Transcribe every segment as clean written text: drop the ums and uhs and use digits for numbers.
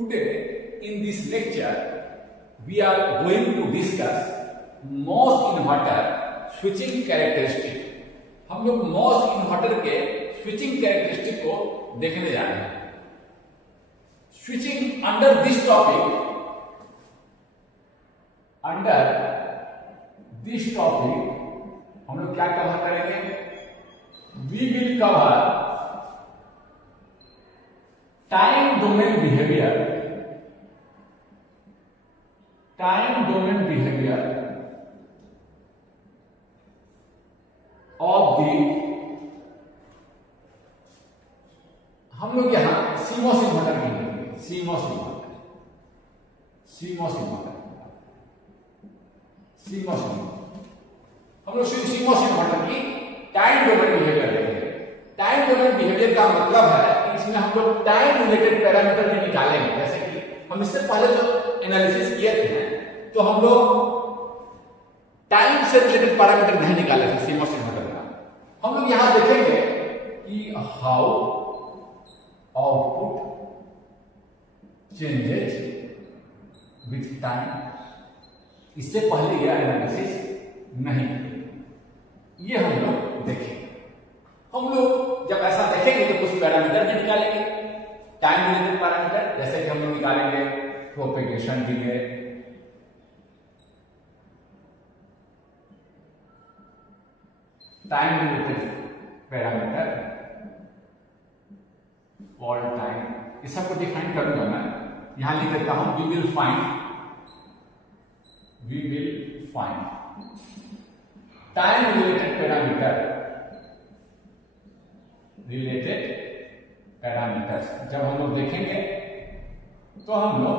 Today in this lecture we are going to discuss MOS inverter switching characteristic. हम लोग MOS inverter के switching characteristic को देखने जा रहे हैं. Switching under this topic हम लोग क्या कवर करेंगे? We will cover time domain behavior of the हम लोग यहां CMOS इन्वर्टर की लेंगे. CMOS इन्वर्टर हम लोग CMOS इन्वर्टर की टाइम डोमेन बिहेवियर देखेंगे. टाइम डोमेन बिहेवियर का मतलब है कि इसमें हम लोग टाइम रिलेटेड पैरामीटर भी निकालेंगे. जैसे कि हम इससे पहले जो एनालिसिस किए थे तो हम लोग टाइम से रिलेटेड पैरामीटर नहीं निकाले थे CMOS इन्वर्टर का. हम लोग यहां देखेंगे कि how output changes with time. इससे पहले यह एनालिसिस नहीं, ये हम लोग देखेंगे. हम लोग जब ऐसा देखेंगे तो कुछ पैरामीटर भी निकालेंगे, टाइम रिलेटेड पैरामीटर. जैसे कि हम लोग निकालेंगे propagation delay, time related parameter, fall time. इस सबको डिफाइन करूंगा मैं. यहां लिख देता हूं we will find time related parameters. जब हम लोग देखेंगे तो हम लोग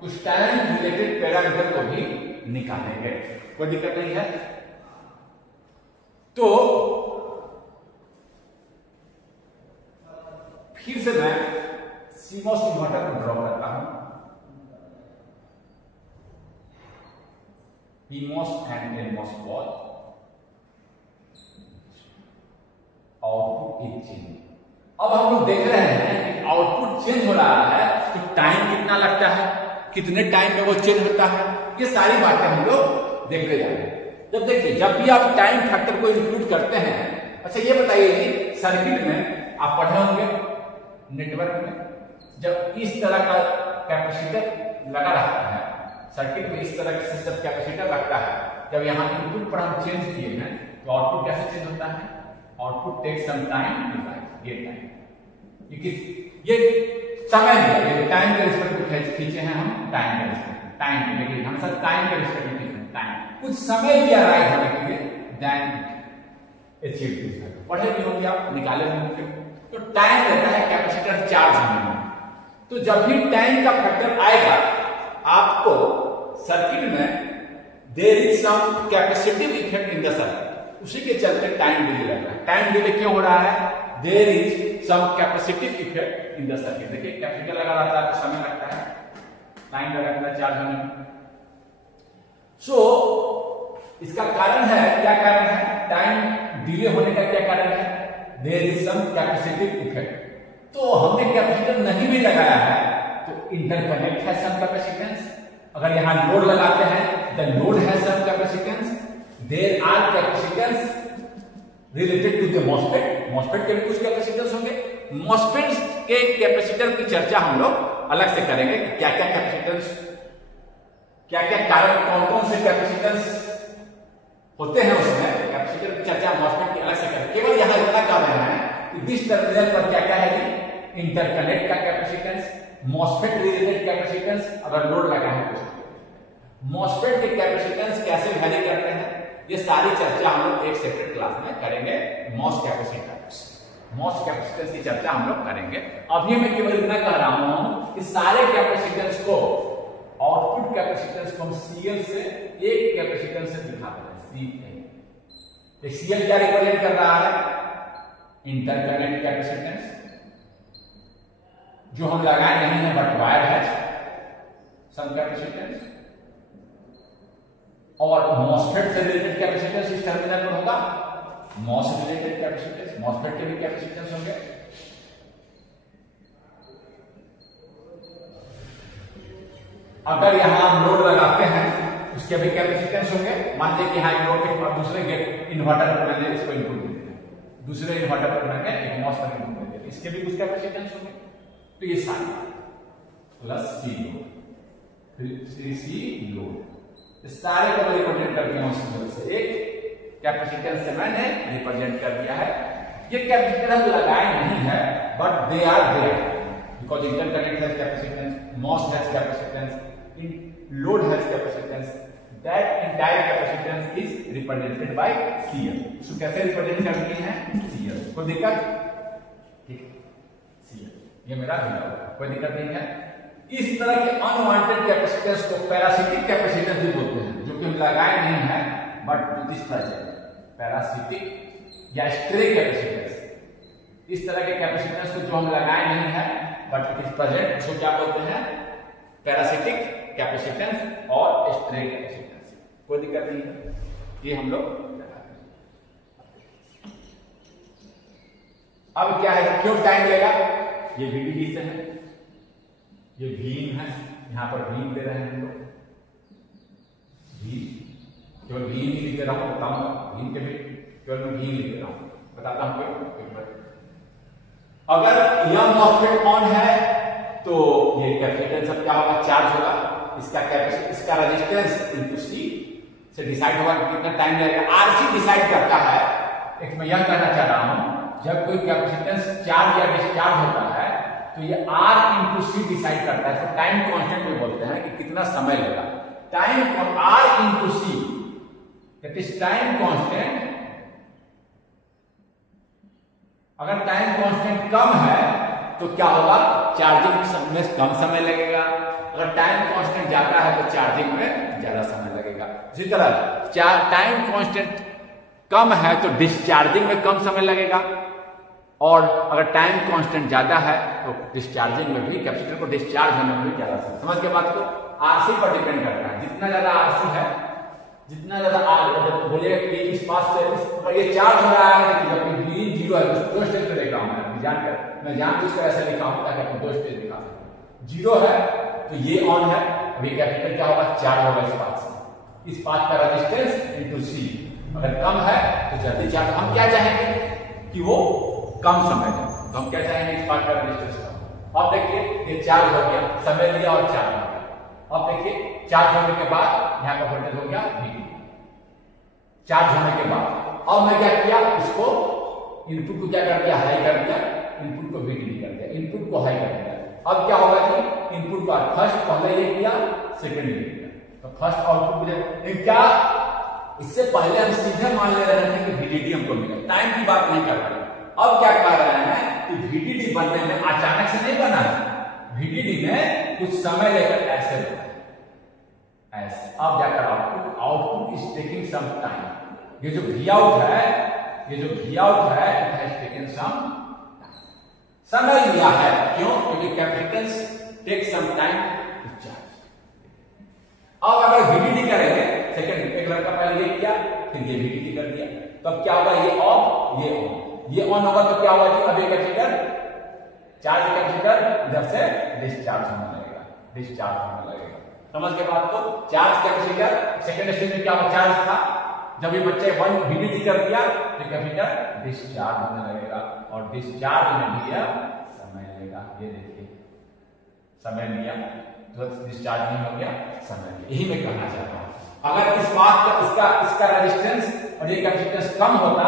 कुछ टाइम रिलेटेड पैरामीटर को भी निकालेंगे. कोई दिक्कत नहीं है. तो फिर से मैं CMOS इन्वर्टर को ड्रॉ करता हूं. PMOS and NMOS wall. Output is change. अब हम लोग देख रहे हैं कि आउटपुट चेंज हो रहा है तो टाइम कितना लगता है, कितने टाइम में वो चेंज होता है, ये सारी बातें हम लोग देखते जा रहे हैं. जब देखिए जब भी आप टाइम फैक्टर को इंक्लूड करते हैं. अच्छा ये बताइए, सर्किट में आप पढ़े होंगे नेटवर्क में जब इस तरह का कैपेसिटर लगा रहता है, सर्किट में इस तरह से जब कैपेसिटर लगता है, जब यहाँ इनपुट पर हम चेंज किए हैं तो आउटपुट कैसे चेंज होता है? Output take some time to rise. ये टाइम ये समय दिया, ये टाइम के रिस्पेक्ट में खींचे हैं हम. टाइम के रिस्पेक्ट टाइम लेकिन हम सब टाइम के रिस्पेक्ट में खींचे हैं. टाइम कुछ समय दिया राइज होने के लिए देन अचीव दिस. पढ़े भी होंगे आप, निकाले भी होंगे. तो टाइम रहता है कैपेसिटर चार्ज होने में. तो जब भी टाइम का फैक्टर आएगा आपको सर्किट में there is some capacitive effect in the circuit. उसी के चलते टाइम डिले लग रहा है. टाइम डिले क्यों हो रहा है? There is some capacitive effect in the circuit. देखिए कैपेसिटर लगा रहता है तो समय लगता है, टाइम लगता है चार्ज होने में. सो इसका कारण है, क्या कारण है? टाइम डिले होने का क्या कारण है? There is some capacitive effect. तो हमने कैपेसिटर नहीं भी लगाया है तो इंटरकनेक्ट है सम कैपेसिटेंस. अगर यहां लोड लगाते हैं द लोड है some capacitance. There are capacitance related to the MOSFET. MOSFET के भी कुछ कैपेसिटेंस होंगे. मॉसफेट के कैपेसिटर की चर्चा हम लोग अलग से करेंगे. क्या क्या कैपेसिटेंस, क्या क्या कारण, कौन कौन से कैपेसिटेंस होते हैं उसमें. कैपेसिटर की चर्चा मॉसफेट की अलग से करेंगे. केवल यहां इतना कर रहे हैं कि दिस टर्मिनल पर क्या क्या है? इंटरकनेक्ट का कैपेसिटेंस, मॉसफेट रिलेटेड कैपेसिटेंस. अगर लोड लगा है तो मॉसफेट के कैपेसिटेंस कैसे वैरी करते हैं, ये सारी चर्चा हम लोग एक सेपरेट क्लास में करेंगे. मॉस कैपेसिटेंस की चर्चा हम लोग करेंगे. अभी मैं केवल इतना कह रहा हूं कि सारे कैपेसिटेंस को, आउटपुट कैपेसिटेंस को हम CL से एक कैपेसिटेंस से दिखाते हैं. CL क्या रिप्रेजेंट कर रहा है? इंटरकनेक्ट कैपेसिटेंस, जो हम लगाए नहीं है बट वायर है सम कैपेसिटेंस. और मॉसफेट से रिलेटेड कैपेसिटेंस इस टर्मिनल पर होगा. मॉस रिलेटेड कैपेसिटेंस, मॉसफेट के भी कैपेसिटेंस होंगे. अगर यहाँ हम लोड लगाते हैं उसके भी कैपेसिटेंस होंगे। मान लीजिए कि यहाँ एक लोड के दूसरे इन्वर्टर पर मैंने इसको इनपुट दे दिया, दूसरे इन्वर्टर पर मैंने एक मॉसफेट इनपुट दे दिया, इसके भी कुछ कैपेसिटेंस होंगे। तो ये सारी प्लस सी लोड, फिर सी लोड, सारे को मैं रिप्रेजेंट कर दिया हूं से एक कैपेसिटेंस से मैंने रिप्रेजेंट कर दिया है। ये कैपेसिटेंस लगाए नहीं है but they are there because interconnect has capacitance, MOS has capacitance, load has capacitance, that entire capacitance is represented by CL। इसको कैसे रिप्रेजेंट करते हैं? CL। कोई दिक्कत? ठीक है, CL ये मेरा मिला, कोई दिक्कत नहीं है। इस तरह के अनवांटेड कैपेसिटेंस को पैरासिटिक कैपेसिटेंस भी बोलते हैं, जो कि हम लगाए नहीं है बट इस तरह से पैरासिटिक या स्ट्रे कैपेसिटेंस, इस तरह के कैपेसिटेंस को जो हम लगाए नहीं है बट इट इज प्रेजेंट, उसको क्या बोलते हैं? पैरासिटिक कैपेसिटेंस और स्ट्रे कैपेसिटेंस। कोई दिक्कत नहीं है, ये हम लोग अब क्या है, क्यों टाइम लेगा? ये VDD से है, ये बीम है, यहां पर बीम दे रहे हैं हम लोग, केवल बीम ही लिख रहा हूं, बताऊंगा बीम के भी केवल मैं बीम लिख रहा हूं, बताता हूं क्यों। अगर यह मॉसफेट ऑन है तो ये कैपेसिटेंस अब क्या होगा? चार्ज होगा। इसका कैपेसिटी, इसका रेजिस्टेंस इनटू सी से डिसाइड होगा कितना टाइम लगेगा। आरसी डिसाइड करता है, एक मैं यह कहना चाह रहा हूं, जब कोई कैपेसिटेंस चार्ज या डिस्चार्ज होता है तो ये R इंटू सी डिसाइड करता है। तो टाइम कांस्टेंट में बोलते हैं कि कितना समय लेगा। Time R into C, that is time constant. अगर टाइम कांस्टेंट कम है तो क्या होगा? चार्जिंग में कम समय लगेगा। अगर टाइम कांस्टेंट ज्यादा है तो चार्जिंग में ज्यादा समय लगेगा। इसी तरह टाइम कांस्टेंट कम है तो डिस्चार्जिंग में कम समय लगेगा, और अगर टाइम कांस्टेंट ज्यादा है तो डिस्चार्जिंग में भी, कैपेसिटर को डिस्चार्ज होने में भी ज्यादा समय। समझ के बात को? आरसी पर डिपेंड करता है। जितना ज्यादा आरसी है, जितना ज्यादा बोलिएगा कि इस पास से ये चार्ज हो रहा है, जबकि V जीरो है, दो स्टेज पे देखा हूं मैं जानबूझकर ऐसे लिखा हूं ताकि आपको दो स्टेज दिखा सकूं। जीरो है तो ये ऑन है, अभी कैपेसिटर क्या होगा? चार्ज होगा इस पास से, इस पास का रेजिस्टेंस इनटू सी। अगर कम है तो जल्दी चार्ज। हम क्या चाहेंगे कि वो कम समय है, तो हम क्या चाहेंगे? इस पास का रेजिस्टेंस कम। अब देखिए ये चार्ज हो गया, समय लिया और चार्ज हो गया। अब देखिए चार्ज होने के बाद यहाँ का वोल्टेज हो गया VDD। चार्ज होने के बाद अब मैं क्या किया? इसको इनपुट को क्या कर दिया? हाई कर दिया। इनपुट को VDD कर दिया, इनपुट को हाई कर दिया। अब क्या होगा कि इनपुट का फर्स्ट पहले ये किया, सेकंड ये किया, तो फर्स्ट आउटपुट मुझे क्या? इससे पहले हम सीधे मान ले रहे थे कि VDD हमको मिला, टाइम की बात नहीं कर रहे। अब क्या कर रहे हैं कि VDD बनने में अचानक से नहीं बना है, VDD में कुछ समय लेकर ऐसे बना है, ऐसे। अब जाकर output is taking some time. ये जो Vout है, ये जो Vout है, इट हैज टेकन सम समय लिया है। क्यों? क्योंकि capacitance take some time to charge. अब अगर VDD करेंगे, सेकंड एक लड़का पहले ये किया, फिर ये VDD कर दिया, तो अब क्या होगा? ये ऑन, ये ऑन, ये ऑन होगा तो क्या होगा कि अब ये कैपेसिटर चार्ज, कैपेसिटर इधर से डिस्चार्ज होने लगेगा, डिस्चार्ज होने लगेगा। समझ के बाद तो चार्ज कैपेसिटर सेकंड स्टेज में क्या होगा? चार्ज था, जब ये बच्चे VDD कर दिया तो कैपेसिटर डिस्चार्ज होने लगेगा, और डिस्चार्ज में भी समय लगेगा। ये देखिए समय लिया, तुरंत डिस्चार्ज नहीं हो गया, समय लिया। यही मैं कहना चाहता हूं। अगर इस बात का इसका रेजिस्टेंस और ये कैपेसिटेंस कम होता,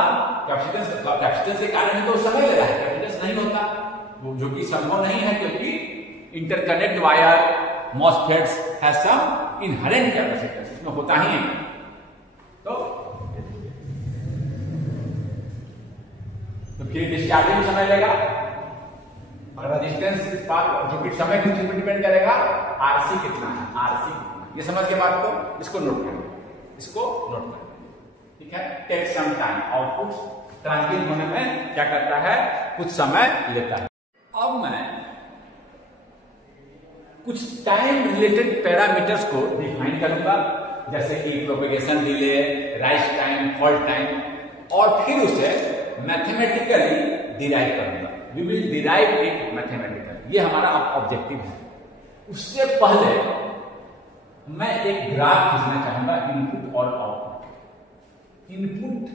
कैपेसिटेंस के कारण ही तो समय ले रहा है, कैपेसिटेंस नहीं होता, जो कि संभव नहीं है, क्योंकि interconnect wire MOSFETs has some inherent capacitance, इसमें होता ही है। तो फिर डिस्चार्जिंग समय लेगा, और रेजिस्टेंस इस बात जो कि समय किस चीज पर डिपेंड करेगा? आरसी कितना है, आरसी कितना। ये समझ के बाद को इसको नोट करें, इसको नोट करें, ठीक है? Take some time, output transit होने में क्या करता है? कुछ समय लेता है। अब मैं कुछ टाइम रिलेटेड पैरामीटर्स को डिफाइन करूंगा, जैसे कि propagation delay, rise time, fall time, और फिर उसे मैथमेटिकली डिराइव करूंगा। We will derive it mathematically, ये हमारा ऑब्जेक्टिव है। उससे पहले मैं एक ग्राफ खींचना चाहूंगा इनपुट और आउटपुट। इनपुट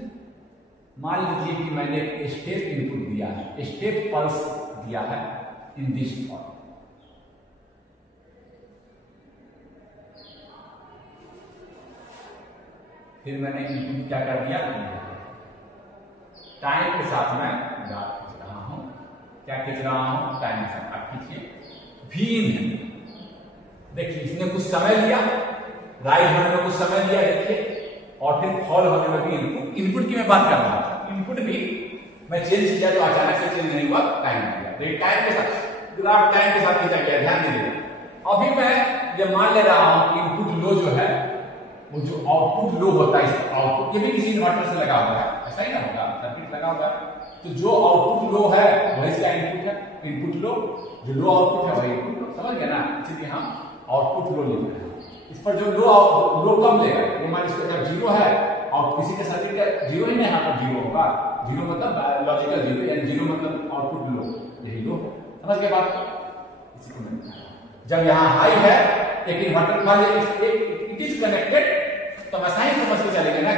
मान लीजिए कि मैंने एक स्टेप इनपुट दिया है, स्टेप पल्स दिया है इन दिस फॉर्म। फिर मैंने इनपुट क्या कर दिया, टाइम के साथ मैं ग्राफ खींच रहा हूं। क्या खींच रहा हूं, टाइम के साथ। आप खींचिए, भी इन है, देखिए इसने कुछ समय लिया, राइज होने में कुछ समय लिया देखिए, और फिर फॉल होने में भी इनपुट। इनपुट की मैं बात कर रहा था, इनपुट भी मैं चेंज किया तो अचानक से चेंज नहीं हुआ, टाइम किया। तो टाइम के साथ ग्राफ टाइम के साथ खींचा गया, ध्यान दीजिए। अभी मैं जब मान ले रहा हूं कि इनपुट लो जो है, वो जो आउटपुट लो होता है, आउटपुट ये भी किसी इन्वर्टर से लगा हुआ है, ऐसा ही ना होगा, सर्किट लगा हुआ है। तो जो आउटपुट लो है वही इसका इनपुट है, इनपुट लो, जो लो आउटपुट है वही इनपुट लो, समझ गए ना। इसलिए हम आउटपुट लो लिख रहे हैं। इस पर जो लो कम लेगा, ये मान इसका जब जीरो है और किसी का सर्किट का जीरो ही नहीं, यहाँ पर जीरो होगा। जीरो मतलब लॉजिकल जीरो, यानी जीरो मतलब आउटपुट लो, यही लो, समझ गए बात। इसी को मैं जब यहाँ हाई है एक इन्वर्टर मान लीजिए इट इज कनेक्टेड, तो ऐसा ही समझ के चलेगा ना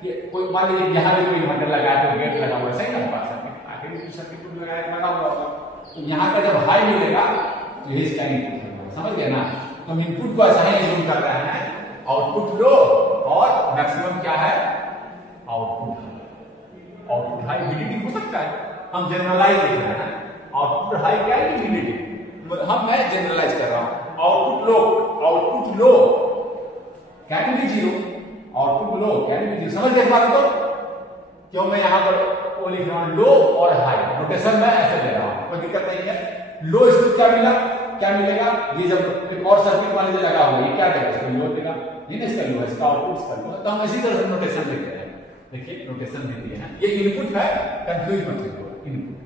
कि कोई मान लीजिए यहाँ भी कोई इन्वर्टर लगा है तो गेट लगा हुआ है, सही ना होगा, सर्किट आखिर में सर्किट लगाया लगा हुआ होगा। तो यहाँ का जब हाई मिलेगा तो यही इसका इनपुट है, समझ गए ना। तो हम इनपुट को ऐसा ही जूम कर रहे हैं, आउटपुट लो और मैक्सिमम क्या है, output high. Output high VDD हो सकता है, हम जनरलाइज देख रहे हैं। आउटपुट हाई क्या है, VDD, मैं जनरलाइज कर रहा हूं। Output low can be zero, output low can be zero, समझ गए बात को। क्यों मैं यहां पर वो लिख रहा हूं, लो और हाई नोटेशन में ऐसे दे रहा हूं, कोई दिक्कत नहीं है। लो स्पीड क्या मिला, क्या मिलेगा, ये जब एक और सर्किट मान लीजिए लगा हुआ, ये क्या देगा, इसको लो देगा, ये इसका लो है, इसका आउटपुट इसका लो। तो हम इसी तरह से नोटेशन लिखते हैं, देखिए नोटेशन दे दिए हैं। ये इनपुट है, कंफ्यूज मत कीजिए, इनपुट,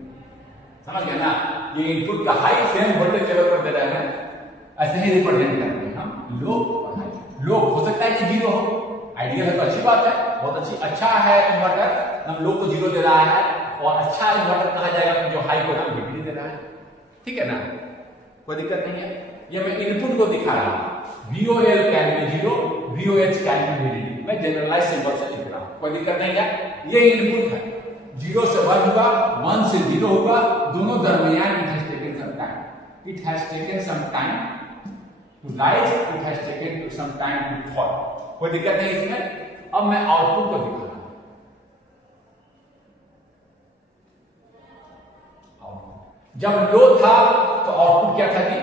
समझ गए ना। ये इनपुट का हाई सेम वोल्टेज लेवल पर दे रहे हैं, ऐसे ही रिप्रेजेंट करते हैं हम लो और हाई। लो हो सकता है कि जीरो हो, आइडियल है तो अच्छी बात है, बहुत अच्छा है इन्वर्टर, हम लो को जीरो दे रहा है, और अच्छा इन्वर्टर कहा जाएगा जो हाई को हम VDD दे रहा है, ठीक है ना, कोई दिक्कत नहीं है। ये मैं इनपुट को दिखा रहा हूं, VOL can be zero, VOH can be VDD, मैं जनरलाइज सिंबल से लिख रहा हूं, कोई दिक्कत नहीं है। ये इनपुट है, 0 से 1 होगा, 1 से 0 होगा, दोनों दरमियान it has taken some time, it has taken some time to rise, it has taken some time to fall, कोई दिक्कत नहीं इसमें। अब मैं आउटपुट को दिखा रहा हूं। जब लो था तो आउटपुट क्या था जी,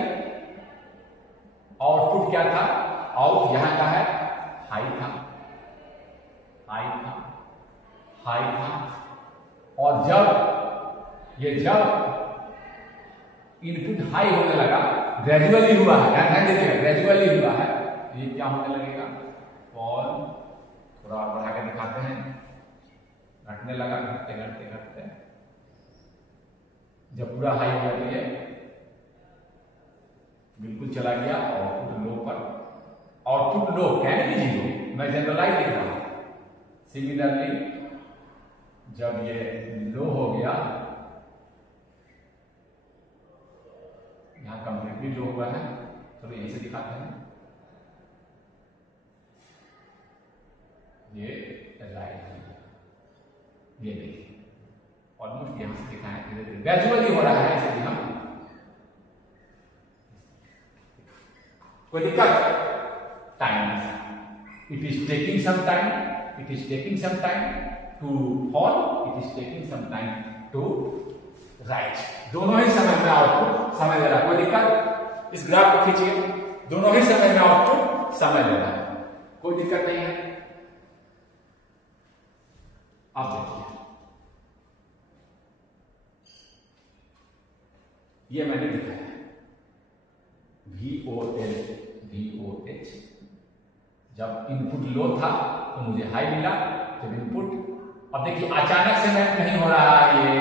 आउटपुट क्या था, आउट यहां का है, हाई था, हाई था, हाई था। और जब इनपुट हाई होने लगा, ग्रेजुअली हुआ है, ध्यान दीजिएगा, ग्रेजुअली हुआ है, ये क्या होने लगेगा, फॉल, थोड़ा बढ़ा के दिखाते हैं, घटने लगा, घटते घटते घटते जब पूरा हाई हो गया तो ये बिल्कुल चला गया आउटपुट लो पर। Output low can be zero, मैं जनरलाइज लिख रहा हूं। सिमिलरली जब ये लो हो गया, यहां कंप्लीटली लो हुआ है, चलो यहीं से दिखाते हैं, ये राइट है, ये देखिए ऑलमोस्ट यहां से दिखाएं, धीरे धीरे ग्रेजुअली हो रहा है, इसलिए हम कोई दिक्कत, time, it is taking some time, it is taking some time to fall, it is taking some time to rise, दोनों ही समय में आउटपुट समय ले रहा है, कोई दिक्कत। इस ग्राफ को खींचिए, दोनों ही समय में आउटपुट समय ले रहा है, कोई दिक्कत नहीं है। आप देखिए, ये मैंने दिखाया VOL VOH, जब इनपुट लो था तो मुझे हाई मिला, जब इनपुट, अब देखिए अचानक से नहीं हो रहा है, ये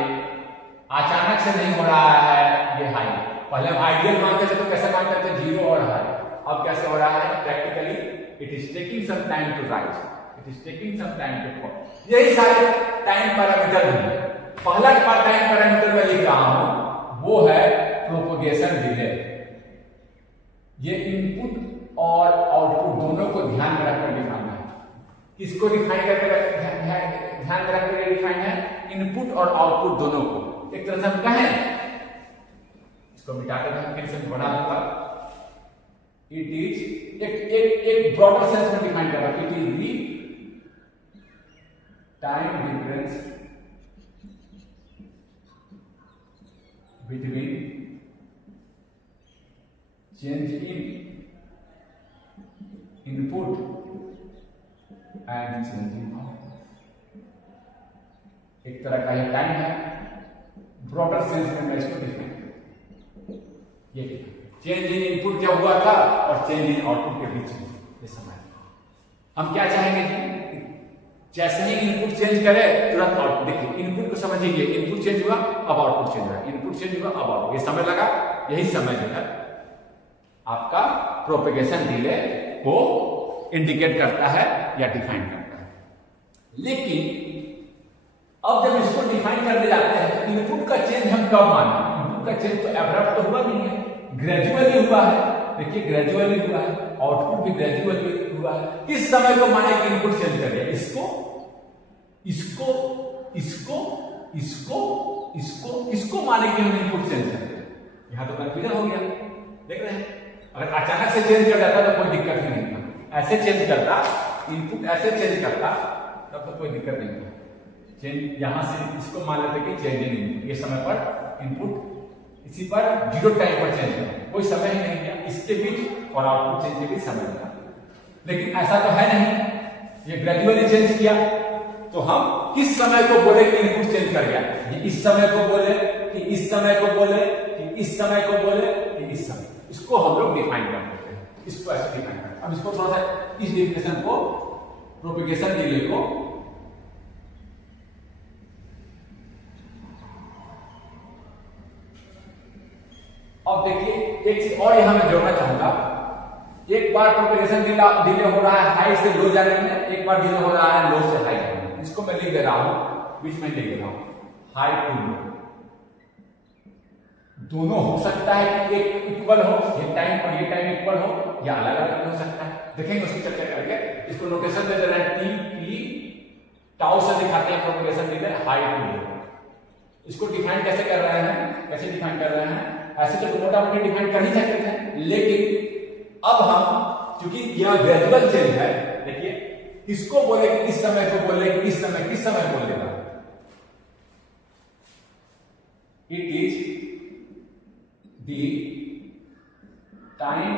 अचानक से नहीं हो रहा है ये हाई, पहले हम आइडियल मानते थे तो कैसे मानते थे, जीरो और हाई, अब कैसे हो रहा है practically, it is taking some time to rise, it is taking some time to fall. यही सारे टाइम पैरामीटर हैं। पहला टाइम पैरामीटर मैं लिख रहा हूं वो है प्रोपगेशन डिले, ये इनपुट और आउटपुट दोनों को ध्यान में रखकर डिफाइन है। किसको डिफाइन करके ध्यान में रखकर डिफाइन है? इनपुट और आउटपुट दोनों को। एक तरह से हम कहें, इसको मिटा कर फिर से बना दूंगा, इट इज एक ब्रॉडर सेंस में डिफाइन कर रहा है। It is the time difference between change in input and change in output. एक तरह का ये टाइम है, ब्रॉडर सेंस में मैं इसको डिफाइन करूं। ये चेंज इन इनपुट क्या हुआ था और चेंज इन आउटपुट के बीच में ये समय। हम क्या चाहेंगे कि जैसे ही इनपुट चेंज करे तुरंत आउटपुट। देखिए इनपुट को समझिए, इनपुट चेंज हुआ अब आउटपुट चेंज हुआ, इनपुट चेंज हुआ अब आउटपुट। ये समय लगा, यही समय जो है आपका प्रोपेगेशन डिले को इंडिकेट करता है या डिफाइन करता है। लेकिन अब जब इसको डिफाइन करने जाते हैं तो इनपुट का चेंज हम कब माने? इनपुट का चेंज तो एब्रप्ट तो हुआ नहीं है, ग्रेजुअली हुआ है। देखिए ग्रेजुअली हुआ है, आउटपुट भी ग्रेजुअली हुआ है। किस समय को माने कि इनपुट चेंज कर दिया? इसको इसको इसको इसको इसको इसको माने कि हम इनपुट चेंज कर दिया। यहां तो कन्फ्यूजन हो गया, देख रहे हैं। अगर अचानक से चेंज कर जाता तो कोई दिक्कत ही नहीं था, ऐसे चेंज करता, इनपुट ऐसे चेंज करता तब तो कोई दिक्कत नहीं था। चेंज यहां से इसको मान लेते कि चेंज इन इनपुट, ये समय पर इनपुट इसी पर 0 टाइम पर चेंज हुआ, कोई समय ही नहीं दिया इसके बीच और आउटपुट चेंज के बीच समय था। लेकिन ऐसा तो है नहीं, ये ग्रेजुअली चेंज किया। तो हम किस समय को बोले कि इनपुट चेंज कर गया? ये इस समय को बोले कि इस समय को बोले कि इस समय को बोले कि इस समय, इसको हम लोग डिफाइन कर देते हैं। इसको ऐसे डिफाइन करते हैं। अब इसको थोड़ा सा इस डेफिनेशन को, प्रोपेगेशन डिले को अब देखिए एक चीज और यहां मैं जोड़ना चाहूंगा। एक बार प्रोपेगेशन डिले हो रहा है हाई से लो जाने में, एक बार डिले हो रहा है लो से हाई जाने में। इसको मैं लिख दे रहा हूं, बीच में लिख दे रहा हूं, हाई टू लो। दोनों हो सकता है कि एक इक्वल हो, ये टाइम और ये टाइम इक्वल हो, या अलग अलग हो सकता है। देखेंगे उसकी चर्चा करके। इसको नोटेशन दे दे रहे हैं, टी पी टाउ से दिखाते हैं प्रोपेगेशन डिले हाई टू लो। इसको डिफाइन कैसे कर रहे हैं? कैसे डिफाइन कर रहे हैं? ऐसे तो मोटा मोटी डिफाइन कर ही सकते थे, लेकिन अब हम चूंकि यह ग्रेजुअल चेंज है, देखिए किसको बोले कि इस समय को बोले कि इस समय किस समय बोलेगा? It is the time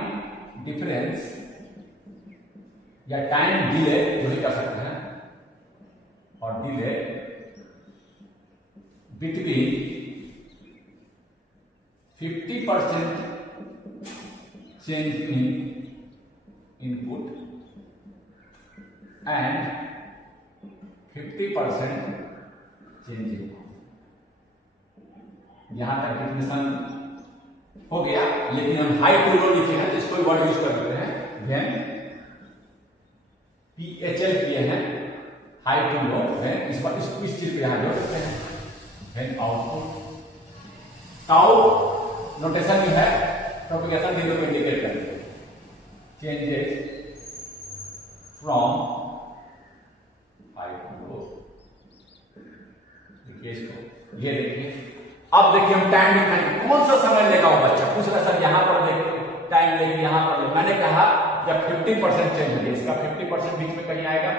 difference या टाइम डिले जो भी कर सकते हैं, और delay between 50% change in input and 50% change in output। यहां तक डेफिनेशन हो गया, लेकिन हम हाई टू लो लिखे हैं तो इसको वर्ड यूज कर लेते हैं। व्हेन PHL किए हैं हाई टू लो, व्हेन इस चीज को यहां जोड़ सकते हैं। व्हेन आउटपुट टाउ नोटेशन जो है प्रोपेगेशन डिले को इंडिकेट करते हैं। चेंजेस फ्रॉम हाई टू लो। देखिए इसको, ये देखिए। अब देखिए हम टाइम डिफाइन, कौन सा समय लेगा वो बच्चा पूछ रहा सर यहां पर देखिए टाइम लेगी, यहां पर ले। मैंने कहा जब 50% चेंज हो गया, इसका 50% बीच में कहीं आएगा।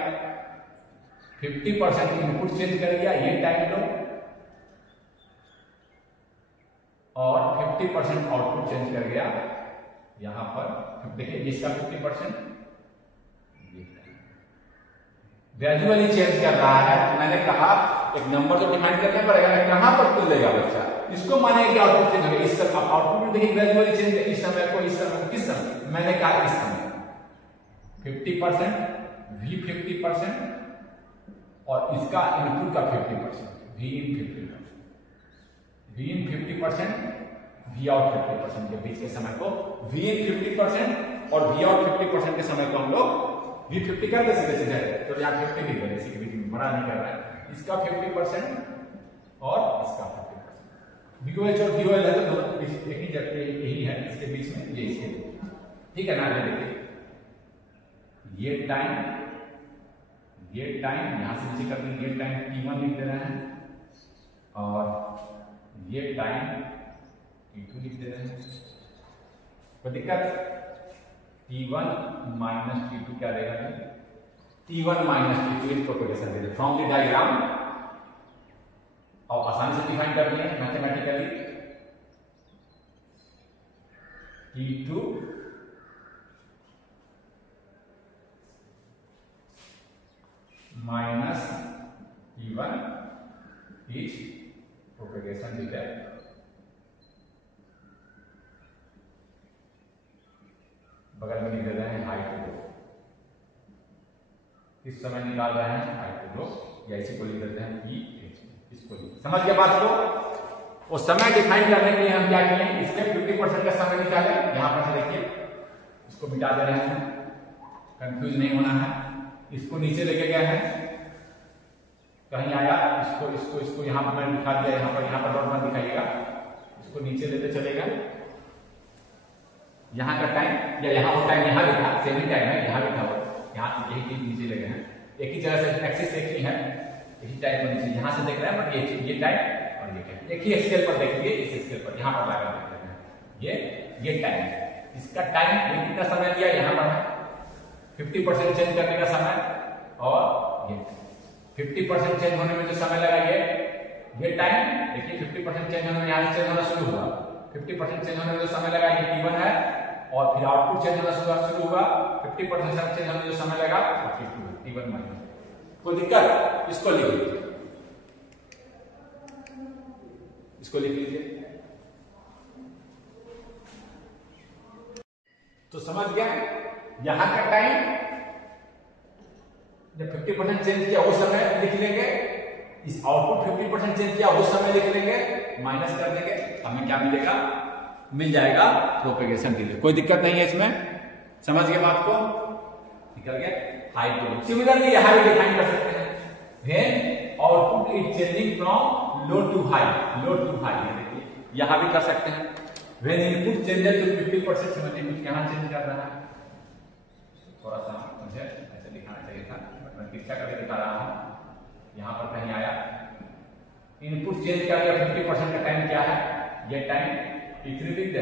50% इनपुट चेंज कर गया, ये टाइम लो, और 50% आउटपुट चेंज कर गया यहां पर। देखिए इसका 50% ग्रेजुअली चेंज कर रहा है। तो मैंने कहा एक नंबर तो डिफाइन करना पड़ेगा, कहां पर तो लेगा बच्चा? इसको माने कि आउटपुट चेंज हो गया इस समय। आउटपुट में देखिए ग्रेजुअली चेंज इस समय को, इस समय किस समय? मैंने कहा इस समय 50%, V 50% और इसका इनपुट का 50%, V in 50%, V in 50%, V out 50% के बीच के समय को V in 50% और V out 50% के समय को हम लोग V 50 कर दे सीधे सीधे, तो यहाँ 50 भी करें, इसी के बीच में बड़ा नहीं कर रहा है। इसका 50% और इसका 50%। VOH और VOL है तो दोनों एक ही जगह यही है, इसके बीच में ये इसके, ठीक है ना? देखिए ये टाइम यहां से नीचे कर देंगे, ये टाइम T1 लिख दे रहे हैं और ये टाइम T2 लिख दे रहे हैं। कोई दिक्कत? T1 माइनस T2 क्या रहेगा? T1 minus T2 in propagation they from the diagram, और आसानी से डिफाइन कर दिए mathematically. T2 minus T1 is propagation delay. बगल में लिख देते हैं हाइट लो, इस समय निकाल रहे हैं हाइट लो, या इसी को लिख देते हैं EH, इसको समझ गया बात को? वो समय डिफाइन करने के लिए हम क्या किए, इसके 50% का समय निकाले। यहां पर से देखिए इसको मिटा दे रहे हैं, कंफ्यूज नहीं होना है। इसको नीचे लेके गए हैं, कहीं आया इसको इसको इसको यहां पर मैंने दिखा दिया, यहां पर डॉट मत दिखाइएगा, इसको नीचे लेते चलेगा। यहाँ का टाइम या यहाँ वो टाइम यहाँ लिखा, सेम ही टाइम है, यहाँ लिखा हुआ, यहाँ यही चीज नीचे लगे हैं। एक ही जगह से एक्सिस एक ही है, यही टाइम को नीचे यहाँ से देख रहे हैं, बट ये टाइम और ये टाइम एक ही स्केल पर देखिए, इस स्केल पर यहाँ पर लगा देख रहे हैं। ये टाइम है, इसका टाइम कितना समय दिया यहाँ पर है 50% चेंज करने का समय, और ये 50% चेंज होने में जो समय लगा ये टाइम देखिए 50% चेंज होने में यहाँ से चेंज होना शुरू हुआ, 50% चेंज होने में जो समय लगा ये T1 है, और फिर आउटपुट चेंज होना शुरू हुआ 50% चेंज होने में जो समय लगा T1 माइनस। कोई दिक्कत? इसको लिख लीजिए, इसको लिख लीजिए। तो समझ गया, यहां का टाइम जब 50% चेंज किया उस समय लिख लेंगे, इस आउटपुट 50% चेंज किया उस समय लिख लेंगे, माइनस कर देंगे, हमें क्या मिलेगा? मिल जाएगा प्रोपेगेशन डिले। कोई दिक्कत नहीं है इसमें, समझ गए बात को? निकल गया हाई टू लो। सिमिलरली यहां भी डिफाइन कर सकते हैं, when output is changing from low to high, देखिए यहां भी कर सकते हैं। व्हेन इनपुट चेंजेस टू 50%, समझिए कुछ यहां चेंज कर रहा है, थोड़ा सा मुझे ऐसे दिखाना चाहिए था, मैं पीछा करके दिखा रहा हूं। यहां पर कहीं आया इनपुट चेंज कर दिया, 50% का टाइम क्या है? ये टाइम T3 लिख दे।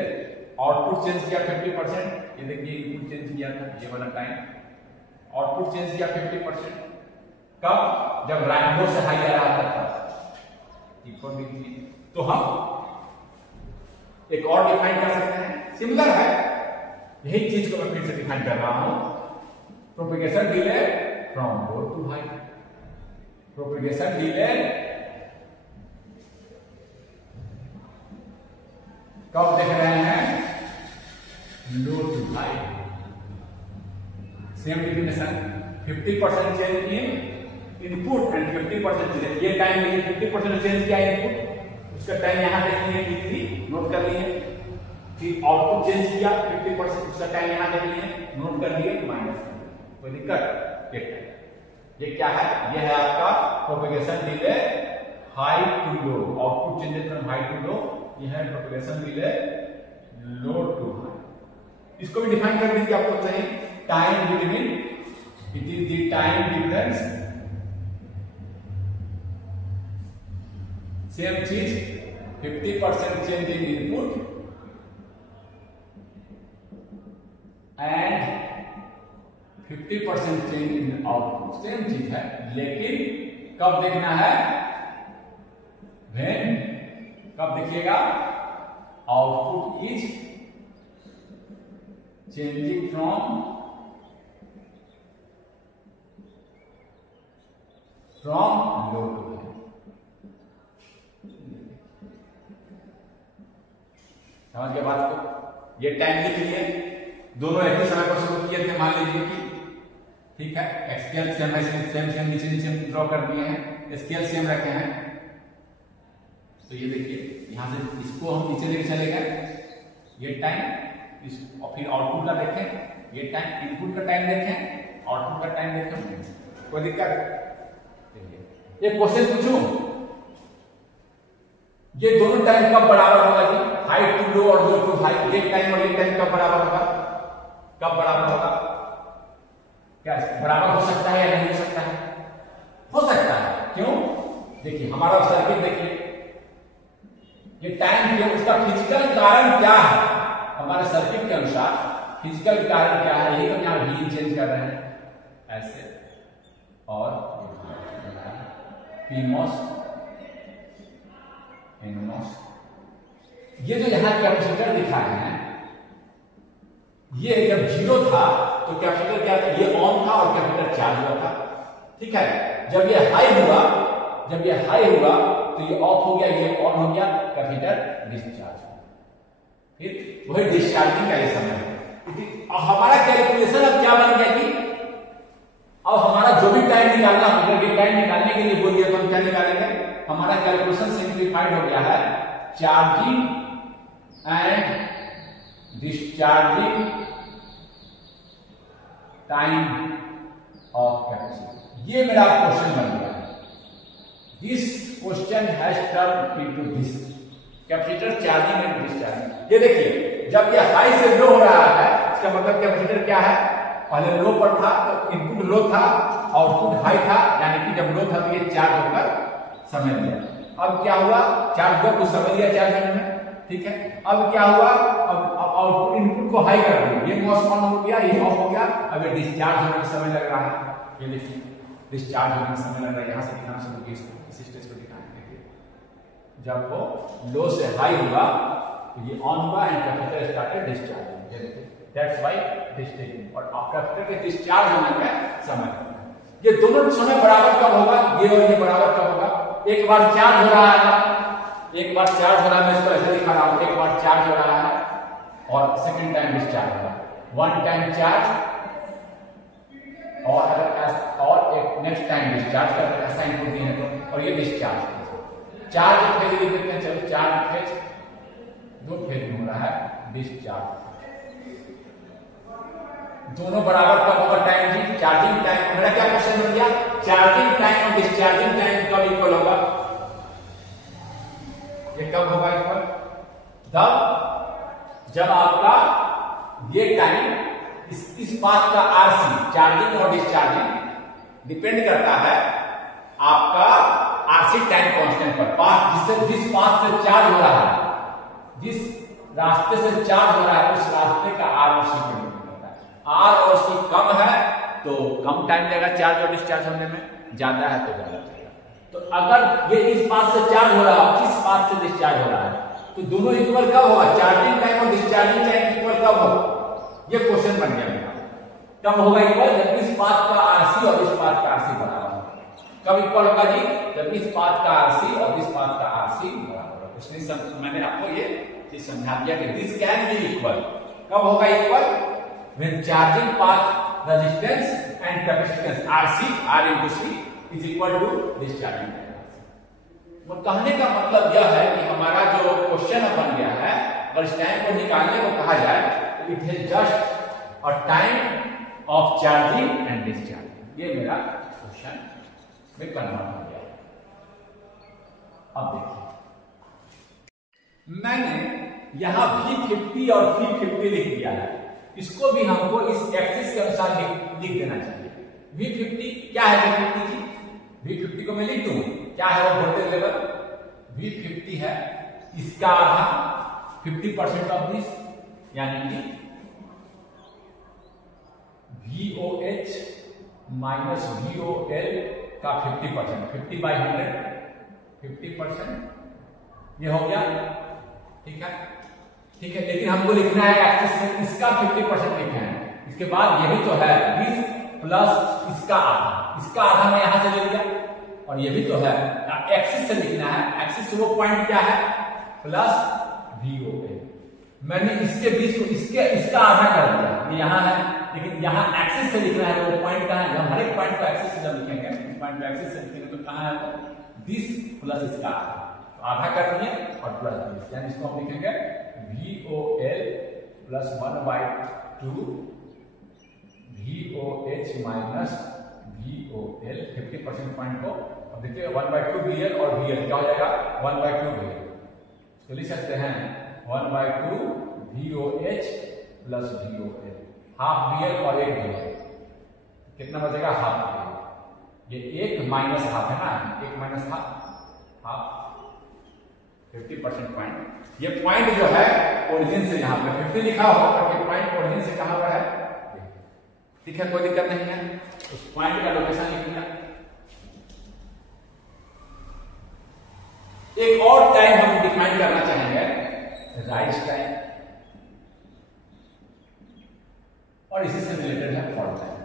आउटपुट चेंज किया 50%, ये देखिए इनपुट चेंज किया था ये वाला टाइम, आउटपुट चेंज किया 50%। कब? जब रैंबो से हाई आ रहा था तब T4 लिख दिए। तो हम एक और डिफाइन कर सकते हैं, सिमिलर है, यही चीज को मैं फिर से डिफाइन कर रहा हूं। Propagation delay from low to high, propagation delay कब देख रहे हैं? Low to high. Same definition, 50% change in input and 50% change, ये टाइम लिए 50% चेंज किया इनपुट, उसका टाइम यहां देख लिए T3 नोट कर लिए, फिर आउटपुट चेंज किया 50%, उसका टाइम यहां देख लिए नोट कर लिए, माइनस। कोई दिक्कत? ये क्या है? ये है आपका propagation delay high to low, output changes from high to low, ये है propagation delay low to high. इसको भी डिफाइन कर दीजिए आपको चाहिए, time between, it is the time difference, same चीज 50% change in input and 50% change in output, same चीज है, लेकिन कब देखना है? व्हेन, कब देखिएगा? Output is changing from low to high. समझ गए बात को? ये टाइम लिख लिए, दोनों एक ही समय पर शुरू किए थे, मान लीजिए कि ठीक है, स्केल सेम है, सेम नीचे ड्रॉ कर दिए हैं, स्केल सेम रखे हैं। तो ये देखिए यहां से इसको हम नीचे लेके चले गए, ये टाइम इस, और फिर आउटपुट का देखें, ये टाइम इनपुट का टाइम देखें, आउटपुट का टाइम देखें। कोई दिक्कत? एक क्वेश्चन पूछूं, ये दोनों टाइम कब बराबर होगा जी? हाई टू लो और लो टू हाई, ये टाइम और ये टाइम कब बराबर होगा? कब बराबर होगा? क्या बराबर हो सकता है या नहीं हो सकता है? हो सकता है। क्यों? देखिए हमारा सर्किट देखिए, ये टाइम क्यों, उसका फिजिकल कारण क्या है? हमारे सर्किट के अनुसार फिजिकल कारण क्या है? यही तो यहाँ व्हील चेंज कर रहे हैं ऐसे, और पीमॉस एनमॉस। ये जो यहाँ कैपेसिटर दिखाए हैं, ये जब जीरो था तो कैपेसिटर क्या था? ये ऑन था और कैपेसिटर चार्ज हुआ था, ठीक है। जब ये हाई हुआ तो ये ऑफ हो गया, ये ऑन हो गया, कैपेसिटर डिस्चार्ज हुआ। फिर वही डिस्चार्जिंग का ये समय है। अब हमारा कैलकुलेशन अब क्या बन गया कि अब हमारा जो भी टाइम निकालना, अगर ये टाइम निकालने के लिए बोल दिया तो हम क्या निकालेंगे? हमारा कैलकुलेशन सिंप्लीफाइड हो गया है, charging and discharging time of capacitor. ये मेरा क्वेश्चन बन गया है। This question has turn into this capacitor charging and discharging. ये देखिए जब ये हाई से लो हो रहा है, इसका मतलब कैपेसिटर क्या है? पहले लो पर था तो इनपुट लो था, आउटपुट हाई था, यानी कि जब लो था तो ये चार्ज होकर समय लिया। अब क्या हुआ? चार्ज हुआ, कुछ समय लिया चार्ज होने में, ठीक है। अब क्या हुआ? अब आउटपुट इनपुट को हाई कर दिया, ये मॉस ऑन हो गया, ये ऑफ हो गया। अब ये डिस्चार्ज होने में समय लग रहा है, ये देखिए डिस्चार्ज होने में समय लग रहा है। यहां से दिखाना शुरू किया, इस स्टेज को दिखाना। देखिए जब वो लो से हाई हुआ तो ये ऑन हुआ एंड कैपेसिटर स्टार्टेड डिस्चार्जिंग। ये देखिए दैट्स व्हाई डिस्चार्जिंग, और कैपेसिटर के डिस्चार्ज होने में समय। ये दोनों समय बराबर कब होगा? ये और ये बराबर कब होगा? एक बार चार्ज हो रहा है, एक बार चार्ज हो रहा है, मैं इसको ऐसे दिखा रहा हूं, एक बार चार्ज हो रहा है और सेकंड टाइम डिस्चार्ज हो रहा है। वन टाइम चार्ज और एक नेक्स्ट टाइम डिस्चार्ज कर रहा है, ऐसा इनपुट दिए तो, और ये डिस्चार्ज। चार्ज फेज लिख देते हैं, चलो चार्ज फेज, दो फेज में हो रहा है डिस्चार्ज। दोनों बराबर कब होगा टाइम जी? Charging time. मेरा क्या क्वेश्चन बन गया? चार्जिंग टाइम और डिस्चार्जिंग टाइम कब इक्वल होगा? ये कब होगा इक्वल? तब जब आपका ये टाइम इस बात का आरसी, चार्जिंग और डिस्चार्जिंग डिपेंड करता है आपका आरसी टाइम कांस्टेंट पर। पाथ जिस पाथ से चार्ज हो रहा है, जिस रास्ते से चार्ज हो रहा है, उस रास्ते का आर और सी पर डिपेंड करता है। आर और सी कम है तो कम टाइम लगेगा चार्ज और डिस्चार्ज होने में, ज्यादा है तो ज्यादा लगेगा। तो अगर ये इस पाथ से चार्ज हो रहा है, इस पाथ से डिस्चार्ज हो रहा है, तो दोनों इक्वल कब होगा? चार्जिंग टाइम और डिस्चार्जिंग टाइम इक्वल कब होगा? ये क्वेश्चन बन गया मेरा। कब होगा इक्वल? जब इस पाथ का आरसी और इस पाथ का आरसी बराबर होगा। कब इक्वल होगा जी? जब इस पाथ का आरसी और इस पाथ का आरसी बराबर होगा। इसलिए मैंने आपको ये चीज समझा दिया कि दिस कैन बी इक्वल। कब होगा इक्वल? When charging path resistance and capacitance RC, R into C, is equal to discharging time. कहने का मतलब यह है कि हमारा जो क्वेश्चन बन गया है, अगर इस टाइम को निकालने को कहा जाए तो it is just a time of charging and discharging. ये मेरा क्वेश्चन में कन्वर्ट हो गया। अब देखिए मैंने यहां V50 और P50 लिख दिया है, इसको भी हमको इस एक्सिस के अनुसार लिख देना चाहिए। V50 क्या है? V50 जी, V50 को मैं लिख दूं, क्या है वो वोल्टेज लेवल? V50 है इसका आधा 50% ऑफ दिस, यानी कि VOH माइनस VOL का 50%, 50/100 50%, ये हो गया, ठीक है। ठीक है, लेकिन हमको लिखना है एक्सिस में इसका 50% लिखना है। इसके बाद ये भी तो है 20 प्लस इसका आधा मैं यहां से ले लिया, और ये भी तो है एक्सिस से लिखना है। एक्सिस वो पॉइंट क्या है? Plus VOL। मैंने इसके बीच को इसका आधा कर दिया, ये यहां है, लेकिन यहां एक्सिस से लिखना है। वो पॉइंट कहां है? हम हर एक पॉइंट को एक्सिस से जब लिखेंगे, इस पॉइंट को एक्सिस से लिखेंगे तो कहां है? 20 प्लस इसका आधा कर दिए और प्लस 20, यानी इसको हम लिखेंगे VOL plus 1/2 VOH minus VOL 50% point को। अब देखिए 1/2 VL और VL क्या हो जाएगा? 1/2 VL। तो लिख सकते हैं 1/2 VOH plus VOL, half VL और 1 VL। कितना बचेगा, हाफ। ये एक माइनस हाफ है ना, एक माइनस हाफ, हाफ 50% पॉइंट। ये पॉइंट जो है ओरिजिन से यहाँ पे 50 लिखा होगा, पर ये पॉइंट ओरिजिन से कहां पर है, ठीक है, कोई दिक्कत नहीं है। उस पॉइंट का लोकेशन लिख दिया। एक और टाइम हम डिफाइन करना चाहेंगे, राइज टाइम, और इसी से रिलेटेड है फॉल टाइम।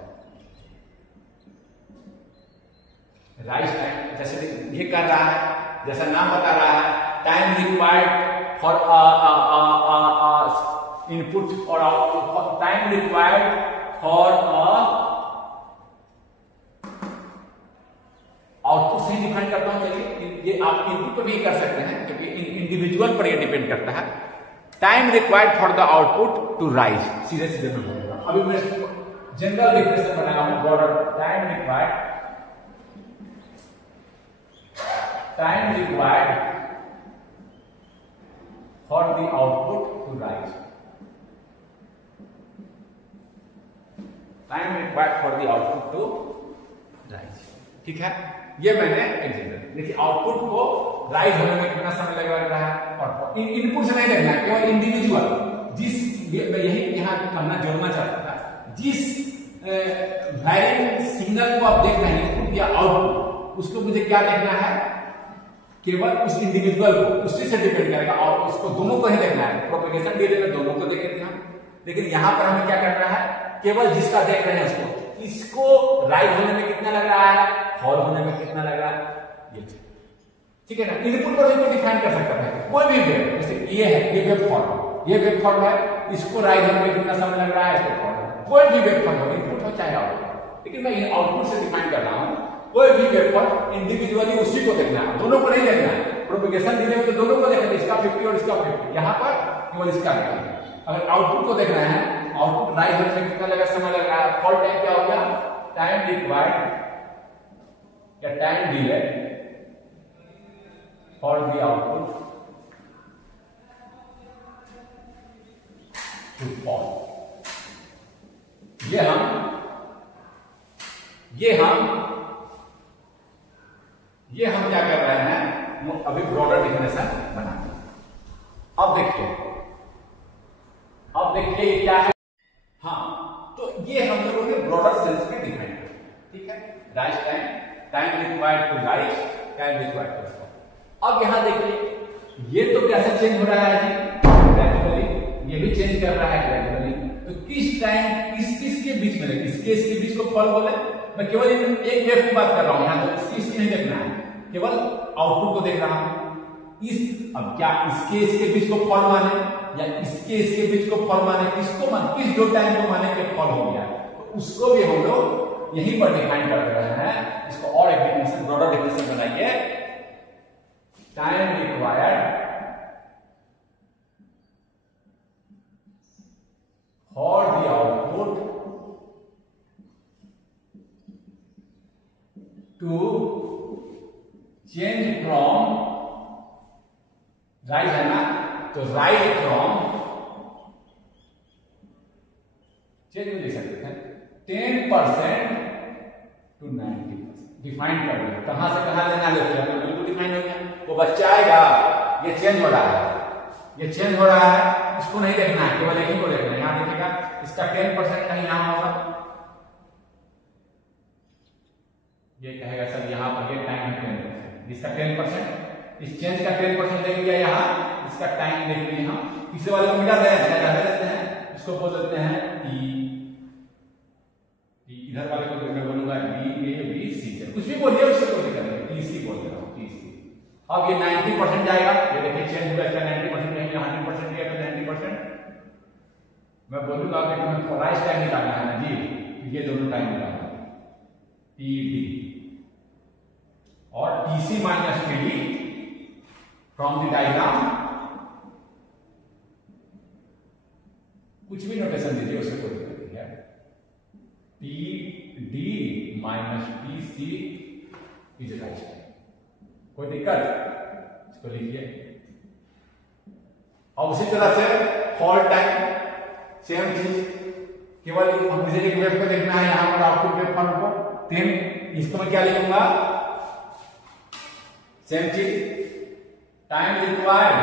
राइज टाइम जैसे ये कर रहा है, जैसा नाम बता रहा है, टाइम रिक्वायर्ड फॉर इनपुट और output, time required for output से डिफाइन करता हूं। चलिए ये आप इनपुट पर भी कर सकते हैं, क्योंकि इंडिविजुअल पर ये डिपेंड करता है। Time required for the output to rise, सीधे सीधे में बोलेगा। अभी मैं जनरल डिफिनेशन बनाया हूं, broader. Time required for the output to rise, time required for the output to rise, ठीक है। ये मैंने एग्जाम्पल देखिए, आउटपुट को राइज होने में कितना समय लग रहा है, और इनपुट से नहीं देखना है, केवल इंडिविजुअल, जिस यही यहाँ करना जोड़ना चाहता था, जिस वैरिंग सिग्नल को आप देख रहे हैं, इनपुट या आउटपुट, उसको मुझे क्या देखना है, केवल उस इंडिविजुअल को, उसी से डिपेंड करेगा, और उसको दोनों को ही देखना है। प्रोपेगेशन डिले में दोनों को देखे थे हम, लेकिन यहां पर हमें क्या करना है, केवल जिसका देख रहे हैं उसको, इसको राइज होने में कितना लग रहा है, फॉल होने में कितना लग रहा है, ये ठीक है ना। इनपुट पर भी डिफाइन कर सकता है कोई भी वेव, जैसे ये है, ये वेव फॉर्म, ये वेव फॉर्म है, इसको राइज होने में कितना समय लग रहा है, इसको फॉल, कोई भी वेव फॉर्म हो, इनपुट हो चाहे आउटपुट, लेकिन मैं आउटपुट से डिफाइन कर रहा हूं। कोई भी वेव फॉर्म इंडिविजुअली उसी को देखना है, दोनों को नहीं देखना है। प्रोपेगेशन डिले में तो दोनों को देखना है, इसका 50 और इसका 50, यहां पर केवल इसका देखना। अगर आउटपुट को देखना है, आउटपुट राइज होने में कितना लगा समय लग रहा है, फॉल टाइम क्या हो गया, टाइम रिक्वायर्ड या time delay for the output to fall. ये हम क्या कर रहे हैं, अभी ब्रॉडर डिफिनेशन बनाते हैं। अब देखिए ये क्या है, हाँ, तो ये हम लोगों ने ब्रॉडर सेंस में डिफाइन किया, ठीक है। Rise time, time required to rise, time required to fall. अब यहां देखिए, ये तो कैसे चेंज हो रहा है जी, ग्रेजुअली, ये भी चेंज कर रहा है ग्रेजुअली। तो किस टाइम किसके बीच में, इसके बीच को फॉल बोले, मैं केवल एक वेव की बात कर रहा हूं, यहां तो इसकी नहीं देखना है, केवल आउटपुट को देख रहा हूं। अब क्या इसके बीच को फॉल माने, या इसके बीच को फॉल माने, किसको माने, किस दो टाइम को माने कि फॉल हो गया, तो उसको भी हम लोग यहीं पर डिफाइन कर रहे हैं। इसको और एक डेफिनेशन, ब्रॉडर डेफिनेशन बनाइए, time required for the output to change from, rise है ना, तो राइज फ्रॉम, चेंज में लिख सकते हैं 10% टू 90%, डिफाइन कर दिया। कहां से कहां लेना है, बिल्कुल डिफाइन हो गया। वो बच्चा आएगा, ये चेंज हो रहा है, ये चेंज हो रहा है, इसको नहीं देखना है, केवल एक ही को देखना है। यहां देखिएगा, इसका 10% कहीं यहां होगा, ये कहेगा सर यहां पर ये टाइम है 10%, इसका 10%, इस चेंज का 10% देख लिया यहां, इसका टाइम देख लिया यहां, तीसरे वाले को मिटा देते हैं, इसको बोल देते हैं टी, इधर वाले को मैं बोलूंगा DABC, कुछ भी बोलिए, उससे कोई दिक्कत नहीं, TC बोल रहा हूं, TC। अब ये 90% जाएगा, ये देखिए चेंज हुआ, इसका 90% नहीं, 100% दिया तो 90%। मैं बोलूंगा कि तुम्हें राइज टाइम निकालना है ना जी, ये दोनों टाइम निकालना, TD और TC minus TD from the diagram, कुछ भी नोटेशन दीजिए, उससे कोई दिक्कत नहीं है। TD minus TC is rise time, कोई दिक्कत, इसको लिखिए। और उसी तरह से फॉल टाइम, सेम चीज, केवल मुझे एक वेव को देखना है, यहाँ पर आउटपुट वेव फॉर्म को 10, इसको मैं क्या लिखूंगा, सेम चीज, time required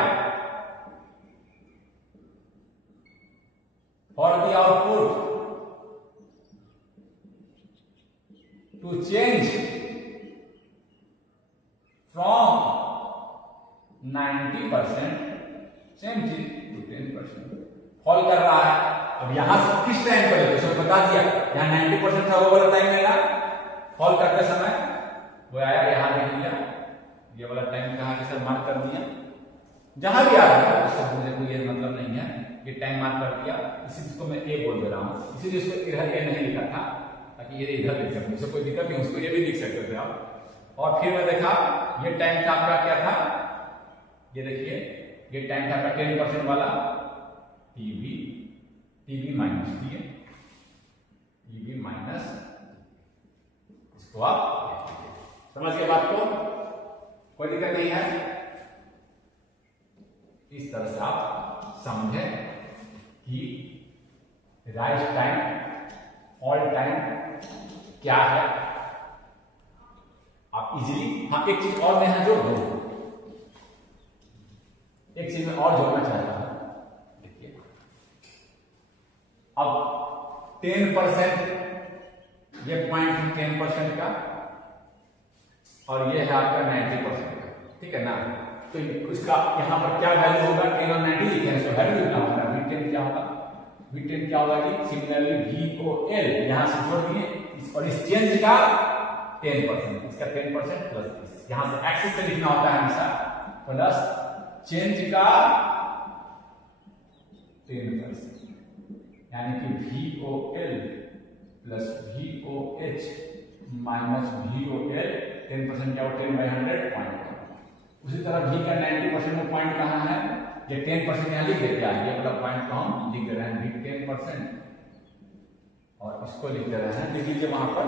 for the output to change from 90% same चीज टू 10%। फॉल कर रहा है। अब यहां से किस टाइम पर है, तो बता दिया, यहाँ 90% था, वो वाला टाइम मेरा फॉल करते समय वो आया, यहां देख लिया, ये वाला टाइम कहां के सर मार्क कर दिया, जहां भी आ रहा है उससे मुझे कोई ये मतलब नहीं है, ये टाइम मार्क कर दिया, इसी चीज को मैं ए बोल दे रहा हूं, इसीलिए इसको इधर ए नहीं लिखा था ताकि ये इधर लिख सकूं, इससे कोई दिक्कत नहीं, उसको ये भी लिख सकते थे आप। और फिर मैं देखा ये टाइम था आपका क्या था, ये देखिए ये टाइम था आपका 10% वाला टीवी माइनस दिए, टीवी माइनस, इसको आप समझ के बात को, कोई दिक्कत नहीं है। इस तरह से आप समझे कि राइज टाइम, ऑल टाइम क्या है, आप इजीली। हाँ, एक चीज और मैं यहां जोड़ दूं, एक चीज मैं और जोड़ना चाहता हूं, देखिए अब 10% ये पॉइंट 10% का, और ये है आपका 90% का, ठीक है ना। तो इसका यहां पर क्या वैल्यू होगा, 10 और 90 लिखे हैं, इसको वैल्यू लिखना होगा, V10 क्या होगा, V10 क्या होगा कि सिमिलरली VOL यहां से जोड़ दिए, और इस चेंज का 10%, इसका 10% प्लस यहां से एक्सिस से लिखना होता है हमेशा, प्लस चेंज का 10%, यानी कि VOL plus VOH minus VOL, 10% क्या हो, 10/100 पॉइंट। उसी तरह V का 90% में पॉइंट कहां है, ये 10% यहां लिख देते हैं, ये वाला पॉइंट को हम लिख दे रहे हैं V 10%, और इसको लिख दे रहे हैं, लिख लीजिए वहां पर,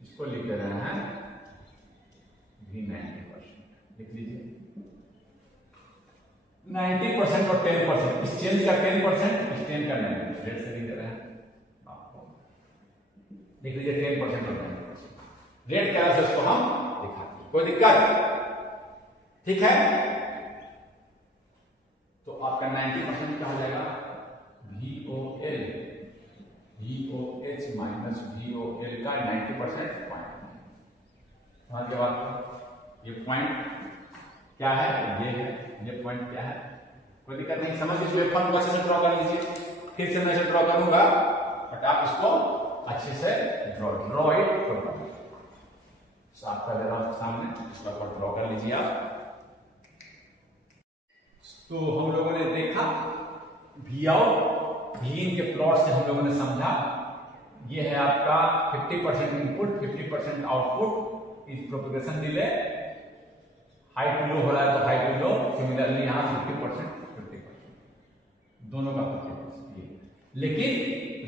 इसको लिख दे रहे हैं V 90%, लिख लीजिए 90% और 10%, इस चेंज का 10%, इस 10 का 90%, रेट से लिख दे रहे हैं आपको, लिख लीजिए 10% और 90%, रेट क्या है उसको हम दिखाते हैं, कोई दिक्कत, ठीक है। तो आपका 90% क्या हो जाएगा, VOL VOH माइनस VOL का 90% पॉइंट, समझ के बाद ये पॉइंट क्या है, ये है, ये पॉइंट क्या है, कोई दिक्कत नहीं, समझ लीजिए। वेवफॉर्म को अच्छे से ड्रॉ कर लीजिए, फिर से मैं इसे ड्रॉ करूंगा, बट आप इसको अच्छे से ड्रॉ इट प्रॉपर्ली, साफ कर दे रहा हूं सामने, इसका ड्रॉ कर लीजिए आप। तो हम लोगों ने देखा V आउट, V इन के प्लॉट से हम लोगों ने समझा, ये है आपका 50% इनपुट 50% आउटपुट, इस propagation delay, high to low हो रहा है तो हाई टू लो, सिमिलरली यहाँ 50% दोनों का 50%, लेकिन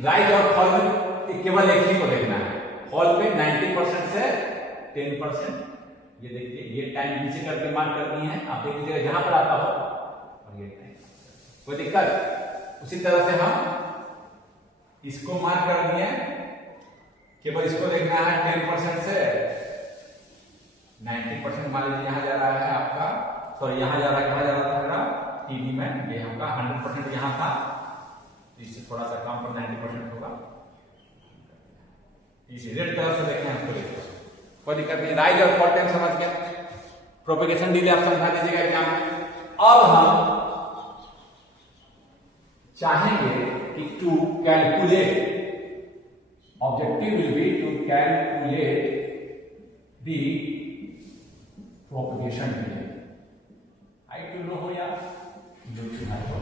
राइज और फॉल में केवल एक ही को देखना है, फॉल पे 90% से 10%, ये देखिए ये टाइम नीचे करके मार्क करनी है, आप देख लीजिएगा जहां पर आता हो, और ये टाइम, कोई दिक्कत। उसी तरह से हम इसको मार्क कर दिए, केवल इसको देखना है 10% से 90%, मान लीजिए यहां जा रहा है आपका, सॉरी यहां जा रहा है, कहां जा रहा था मेरा टीवी में, ये आपका 100% यहां था, इससे थोड़ा सा कम पर 90% होगा, इसी रेड कलर से देखें आपको देखिए, कोई दिक्कत नहीं। राइज और फॉल टाइम समझ गया, प्रोपेगेशन डिले आप समझा दीजिएगा एग्जाम में। अब हम चाहेंगे कि to calculate, objective will be to calculate the propagation delay, high to low हो या लो टू हाई हो,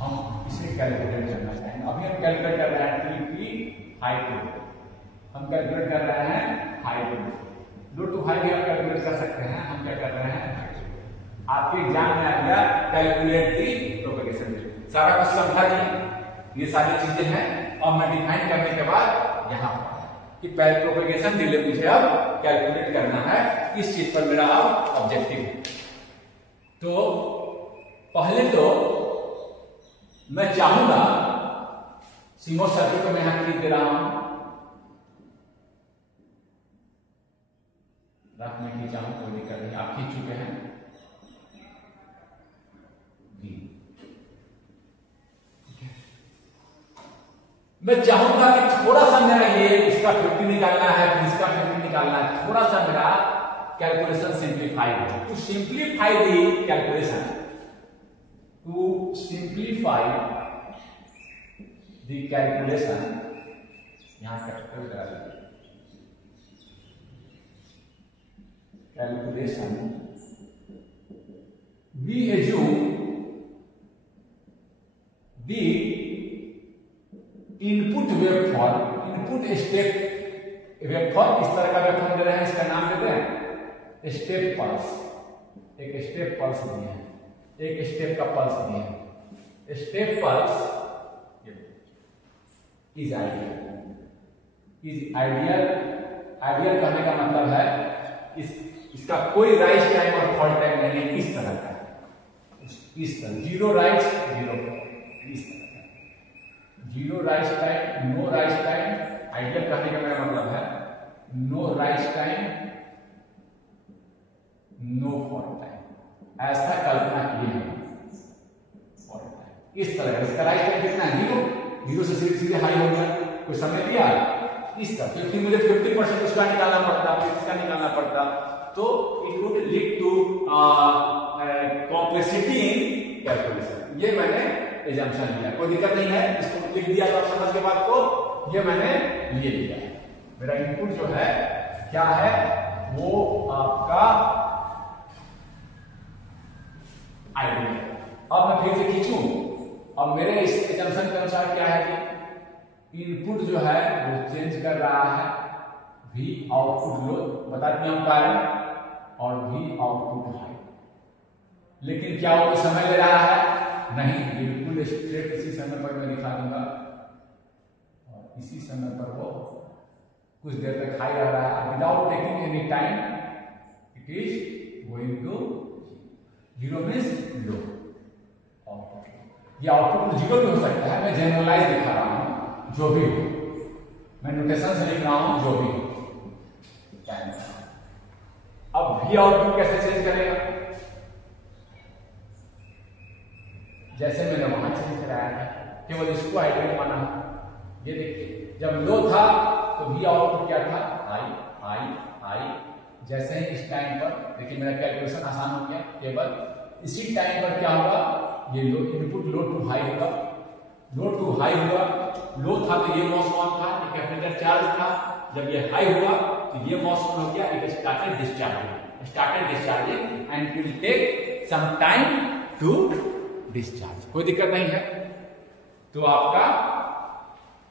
हम इसे कैलकुलेट करना चाहेंगे। अभी हम कैलकुलेट कर रहे हैं टी हाई टू, हम कैलकुलेट कर रहे हैं high to, low to high भी आप कैलकुलेट कर सकते हैं, हम क्या कर रहे हैं, आपके एग्जाम में आ गया कैलकुलेट दी प्रोपेगेशन डिले, सारा कुछ समझा जी, ये सारी चीजें हैं, और मैं डिफाइन करने के बाद यहां कि प्रोपेगेशन डिले मुझे अब कैलकुलेट करना है, इस चीज पर मेरा अब ऑब्जेक्टिव है। तो पहले तो मैं चाहूंगा सीमोस सर्किट को मैं यहां खींच दे रहा हूं, रफ में खींचा हूं, कोई दिक्कत नहीं, आप खींच चुके हैं जी। मैं चाहूंगा कि थोड़ा सा मेरा ये इसका 50 निकालना है, फिर इसका 50 निकालना है, थोड़ा सा मेरा कैलकुलेशन सिंप्लीफाई हो। To simplify the calculation, to simplify the calculation, यहां कैपिटल करा दीजिए, calculation we assume the input waveform, input step waveform, इस तरह का वेवफॉर्म दे रहे हैं, इसका नाम देते हैं स्टेप पल्स। एक स्टेप पल्स दिए हैं, एक स्टेप का पल्स दिए हैं। Step pulse is ideal, is ideal. Ideal कहने का मतलब है इसका कोई राइज टाइम और फॉल टाइम नहीं है, इस तरह का, इस तरह, जीरो राइज जीरो फॉल, इस तरह का, zero rise time, no rise time. Ideal कहने का मेरा मतलब है no rise time, no fall time, ऐसा कल्पना किए हैं फॉल टाइम इस तरह। इसका राइज टाइम कितना है? जीरो, जीरो से सीधे सीधे हाई हो गया, कोई समय दिया इस तरह, फिर मुझे 50% उसका निकालना पड़ता, फिर इसका निकालना पड़ता, तो it would lead to complexity in calculation. ये मैंने एजम्पशन लिया, कोई दिक्कत नहीं है, इसको लिख दिया तो समझ के बाद को ये मैंने ले लिया। मेरा इनपुट जो है क्या है, वो आपका आइडियल है। अब मैं फिर से खींचूं, अब मेरे इस एजम्पशन के अनुसार क्या है कि इनपुट जो है वो चेंज कर रहा है, वी आउटपुट लो, बता दिया हम कारण, और वी आउटपुट हाई। लेकिन क्या वो समय ले रहा है? नहीं, बिल्कुल स्ट्रेट इसी समय पर मैं दिखा दूंगा, और इसी समय पर वो कुछ देर तक हाई रह रहा है, without taking any time it is going to zero, means low output. ये आउटपुट जीरो भी हो सकता है, मैं जनरलाइज दिखा रहा हूं, जो भी हो, मैं नोटेशन से लिख रहा हूं, जो भी हो। अब भी आउटपुट कैसे चेंज करेगा? जैसे मैंने वहां चेंज कराया था, केवल इसको आइडियल माना। ये देखिए, जब लो था तो भी आउटपुट क्या था? High high high. जैसे ही इस टाइम पर देखिए मेरा कैलकुलेशन आसान हो गया, केवल इसी टाइम पर क्या होगा, ये लो इनपुट लो टू हाई होगा, लो टू हाई हुआ, लो था तो ये मॉस ऑन था, ये कैपेसिटर चार्ज था, जब ये हाई हुआ तो ये मॉस ऑन हो गया, it started discharging, started discharging and it will take some time to discharge. कोई दिक्कत नहीं है। तो आपका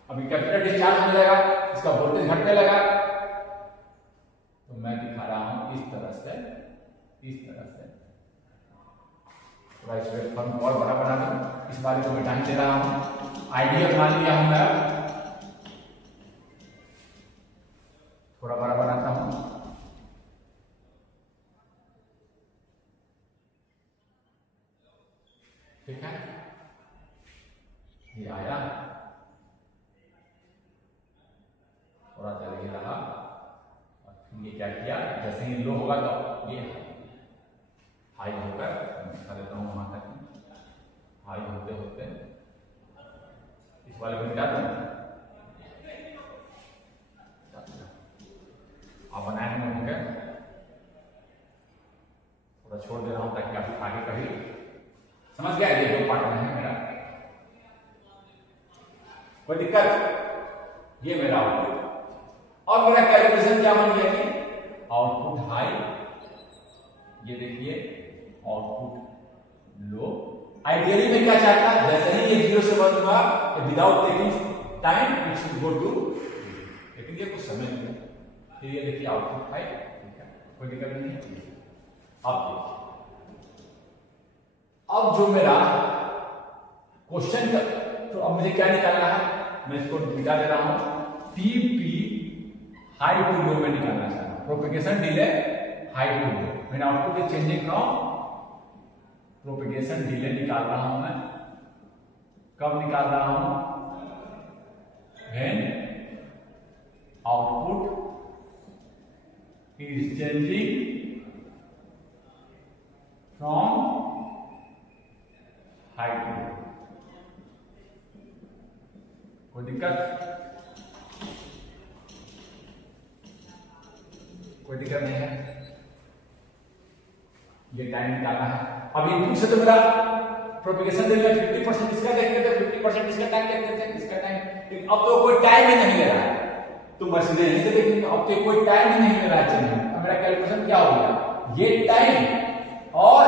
अभी कैपेसिटर डिस्चार्ज होने लगा, इसका वोल्टेज घटने लगा, तो मैं दिखा रहा हूं इस तरह से, इस तरह से थोड़ा इस वेवफॉर्म को और बड़ा बना दूं, इस बारे में टाइम दे रहा हूं, आइडियल मान लिया हूं मैं, थोड़ा बड़ा बनाता हूं। ठीक है, ये आया, थोड़ा सा ये रहा, और ये क्या किया, जैसे ही लो होगा तो ये हाई होकर, दिखा देता हूं वहां तक, हाई होते होते इस वाले को मिटा दूं, आप बनाए में होंगे, थोड़ा छोड़ दे रहा हूं ताकि आप आगे कभी समझ गया। ये दो पार्ट में है मेरा, कोई दिक्कत? ये मेरा आउटपुट, और मेरा कैलकुलेशन क्या बन गया कि आउटपुट हाई, ये देखिए आउटपुट लो। आइडियली मैं क्या चाहता, जैसे ही ये जीरो से बंद हुआ, without taking time it should go to, लेकिन ये कुछ समय नहीं है, फिर ये देखिए आउटपुट हाई, ठीक है, कोई दिक्कत नहीं है। अब देखिए, अब जो मेरा क्वेश्चन का, तो अब मुझे क्या निकालना है, मैं इसको मिटा दे रहा हूं, टीपी हाई टू लो में निकालना चाहता हूं, प्रोपेगेशन डिले हाई टू लो। मेरा output is changing from propagation delay निकाल रहा हूं मैं, कब निकाल रहा हूं? when output is changing from high to low। कोई दिक्कत नहीं है। ये टाइम निकालना है। अब इनपुट से तो मेरा प्रोपेगेशन देगा 50% इसका देखते थे, 50% इसका टाइम देखते थे, इसका टाइम, लेकिन अब तो कोई टाइम ही नहीं ले रहा है। तो मशीन यहीं से देखेंगे, अब तो कोई टाइम ही नहीं ले रहा है। चलिए अब मेरा कैलकुलेशन क्या हो गया, ये टाइम और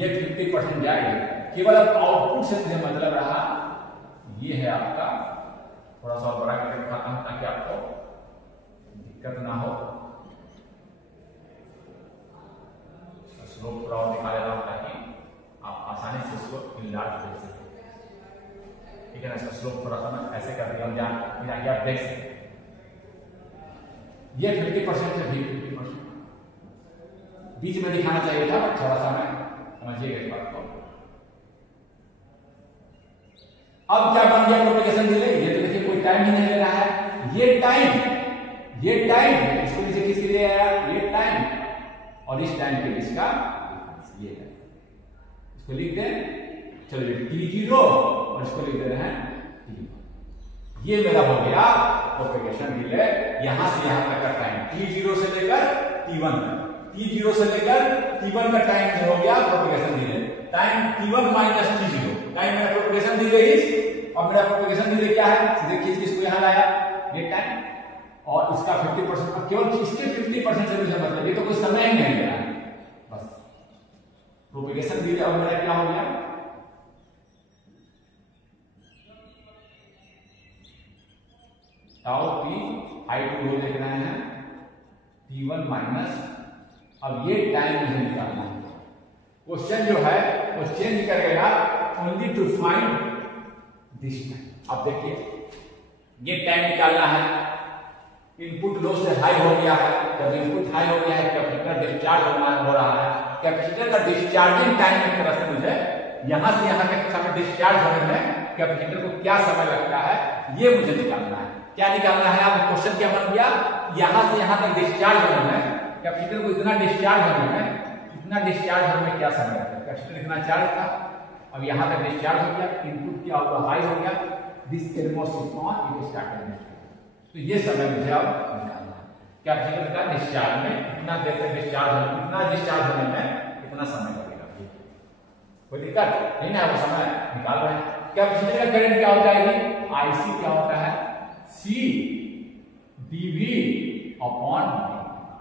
ये 50% जाएगा। केवल अब आउटपुट से मुझे मतलब रहा, ये है आपका, थोड़ा सा बड़ा करके दिखाता हूं ताकि आपको दिक्कत ना हो। स्लोप थोड़ा और दिखा देता हूं ताकि आप आसानी से इसको इलाज देख सकें। ठीक है ना, इसका स्लोप थोड़ा सा मैं ऐसे कर दिया ताकि आप देख सकें। ये 50% से भी 50% बीच में दिखाना चाहिए था, थोड़ा सा मैं समझिएगा इस बात को। अब क्या बन गया प्रोपेगेशन डिले, ये तो देखिए कोई टाइम ही नहीं ले रहा है। ये टाइम इसको नीचे किस लिए आया, ये टाइम और इस टाइम के बीच का ये है, इसको लिख दें। चलिए T0 और इसको लिख दे रहे हैं T1। ये मेरा हो गया प्रोपेगेशन डिले, यहां से यहां तक का टाइम T0 से लेकर T1 तक। T0 से लेकर T1 का टाइम हो गया propagation delay. Time T1 minus T0, time मेरा प्रोपेगेशन डिले और मेरा प्रोपेगेशन डिले क्या है, सीधे खींच के इसको यहां लाया, ये टाइम और इसका 50%, केवल इसके 50% से मुझे मतलब, ये तो कोई समय ही नहीं ले रहा है। बस प्रोपेगेशन डिले अब मेरा क्या हो गया, टाउ टी आई टू रो लिख रहे हैं T1 माइनस, अब ये टाइम मुझे निकालना है। क्वेश्चन जो है वो चेंज करेगा only to find this time. अब देखिए ये टाइम निकालना है, इनपुट लो से हाई हो गया है। जब इनपुट हाई हो गया है, कैपेसिटर डिस्चार्ज हो रहा है। कैपेसिटर का डिस्चार्जिंग टाइम एक तरह से मुझे यहां से यहां तक समय डिस्चार्ज होने में कैपेसिटर को क्या समय लगता है, ये मुझे निकालना है। क्या निकालना है, अब क्वेश्चन क्या बन गया, यहां से यहां तक डिस्चार्ज होने में कैपेसिटर को इतना डिस्चार्ज होने में क्या समय लगता है। कैपेसिटर इतना चार्ज था, अब यहां तक डिस्चार्ज हो गया, इनपुट क्या होगा, हाई हो गया, this almost is on, it started. तो ये समय मुझे अब निकालना है। कैपेसिटर का डिस्चार्ज में इतना देर तक डिस्चार्ज होने में कितना समय लगेगा, कोई दिक्कत नहीं ना, वो समय निकाल रहे हैं। कैपेसिटर का करंट क्या होता है, आईसी क्या होता है, सी डीवी अपॉन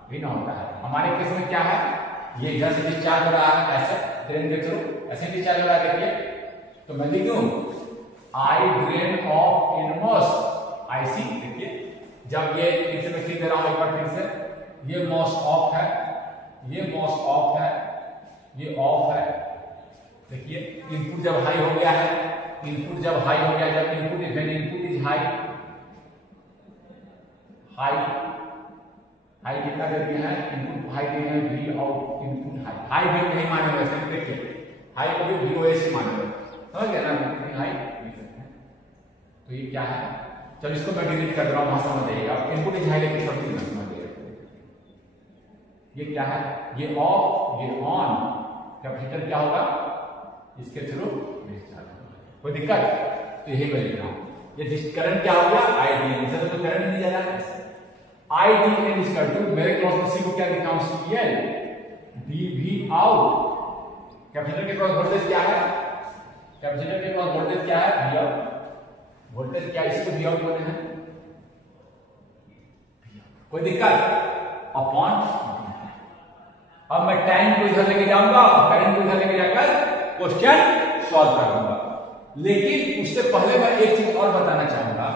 वी ना होता है। हमारे केस में क्या है, ये इधर से डिस्चार्ज हो रहा है, ऐसे ड्रेन देख लो, ऐसे डिस्चार्ज हो रहा है। देखिए तो मैं लिख दूं आई ड्रेन ऑफ इनमोस्ट आईसी। देखिए जब ये फिर से मैं लिख दे रहा हूं एक बार फिर से, ये मोस्ट ऑफ है, ये मोस्ट ऑफ है, ये ऑफ है। देखिए इनपुट जब हाई हो गया है, इनपुट जब हाई हो गया, जब इनपुट इज हाई कितना दे दिया है, इनपुट हाई दिया है, वी आउट इनपुट हाई भी नहीं माने वैसे। देखिए हाई को भी वीओएस माने, समझ गए ना, हाई लिख सकते हैं। तो ये क्या है, चलो इसको मैं डिलीट कर रहा हूं, वहां समझ जाइएगा। इनपुट इज हाई लेकिन सब चीज समझ जाइएगा। ये क्या है, ये ऑफ, ये ऑन, कैपेसिटर क्या होगा, इसके थ्रू डिस्चार्ज होगा, कोई दिक्कत। तो यही मैं लिख रहा हूं, ये करंट क्या हो गया, आईडीएन। इससे तो करंट नहीं जा रहा है, आईडीएन इज इक्वल टू, मेरे क्रॉस में सी को क्या लिखा हूं, सीएल डीवी आउट। कैपेसिटर के क्रॉस वोल्टेज क्या है, कैपेसिटर के क्रॉस वोल्टेज क्या है, वी आउट। वोल्टेज क्या, इसको वी आउट बोलते हैं, कोई दिक्कत, अपॉन। अब मैं टाइम को इधर लेके जाऊंगा और करंट को इधर लेके जाकर क्वेश्चन सॉल्व करूंगा। लेकिन उससे पहले मैं एक चीज और बताना चाहूंगा,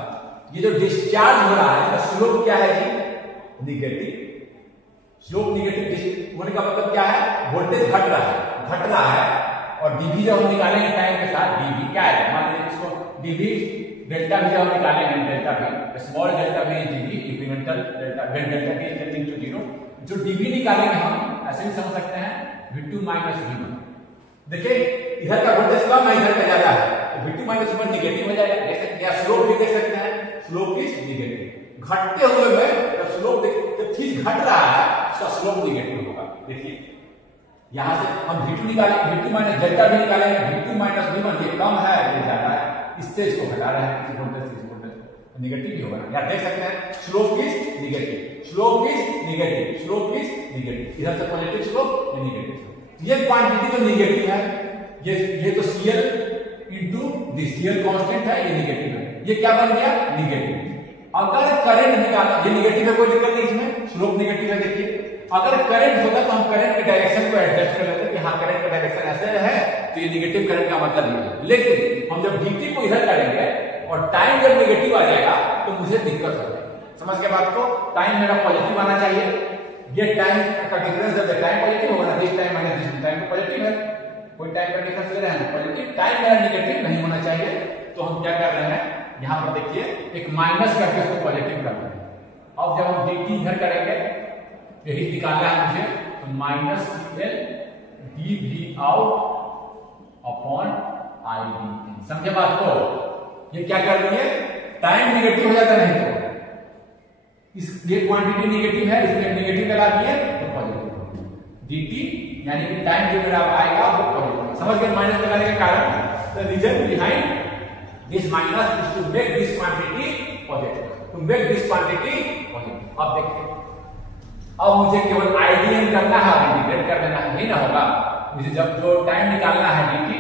ये जो डिस्चार्ज हो रहा है इसका स्लोप क्या है जी, निगेटिव। स्लोप निगेटिव होने का मतलब क्या है, वोल्टेज घट रहा है। और डीवी जब हम निकालेंगे टाइम के साथ, डीवी क्या है, मान लीजिए इसको डीवी डेल्टा भी जब हम निकालेंगे, डेल्टा भी स्मॉल डेल्टा भी डीवी इंक्रीमेंटल डेल्टा भी टेंडिंग टू 0। जो डीवी निकालेंगे हम ऐसे भी समझ सकते हैं V2 माइनस V1। देखिए इधर का वोल्टेज कम है, इधर का ज्यादा है, तो V2 माइनस V1 निगेटिव हो जाएगा। देख सकते हैं, स्लोप भी देख सकते हैं। Slope is negative. घटते हुए में जब स्लोप जब चीज घट रहा है उसका स्लोप निगेटिव होगा। देखिए यहां से हम V2 निकालें, V2 माइनस डेल्टा भी निकालें, V2 माइनस V1 ये कम है ये ज्यादा है, इससे इसको घटा रहे हैं, इस वोल्टेज निगेटिव ही होगा। यहाँ देख सकते हैं slope is negative, slope is negative, slope is negative, इधर से पॉजिटिव स्लोप ये निगेटिव स्लोप। ये क्वांटिटी तो निगेटिव है, ये तो CL इंटू दी CL कांस्टेंट है, ये निगेटिव है, ये क्या बन गया निगेटिव। अगर करंट निकालना, ये निगेटिव है कोई दिक्कत नहीं इसमें, स्लोप निगेटिव है। देखिए अगर करंट होता तो हम करंट के डायरेक्शन को एडजस्ट कर लेते कि हाँ करंट का डायरेक्शन ऐसे है तो ये निगेटिव करंट का मतलब ये है। लेकिन हम जब dt को इधर करेंगे और टाइम जब निगेटिव आ जाएगा तो मुझे दिक्कत हो जाएगी। समझ के बात को, टाइम मेरा पॉजिटिव आना चाहिए, ये टाइम का डिफरेंस जब टाइम पॉजिटिव होगा ना, this time minus this time positive है, कोई टाइम का डिफरेंस ले रहे हैं पॉजिटिव, टाइम मेरा निगेटिव नहीं होना चाहिए। तो हम क्या कर रहे हैं यहां पर देखिए एक माइनस करके उसको पॉजिटिव कर रहे हैं। अब जब हम dt इधर करेंगे यही निकालना है मुझे, तो minus dv out upon id। समझे बात को, ये क्या कर रही है टाइम निगेटिव हो जाता नहीं तो इस ये क्वांटिटी निगेटिव है इसलिए निगेटिव लगा दिए तो पॉजिटिव dt यानी कि टाइम जो मेरा आएगा वो पॉजिटिव। समझ गए माइनस लगाने का कारण, the reason behind this minus is to make this quantity positive, to make this quantity positive. अब देखिए अब मुझे केवल आईडीएम करना है, इंटीग्रेट कर देना है, नहीं ना होगा मुझे जब जो टाइम निकालना है dt,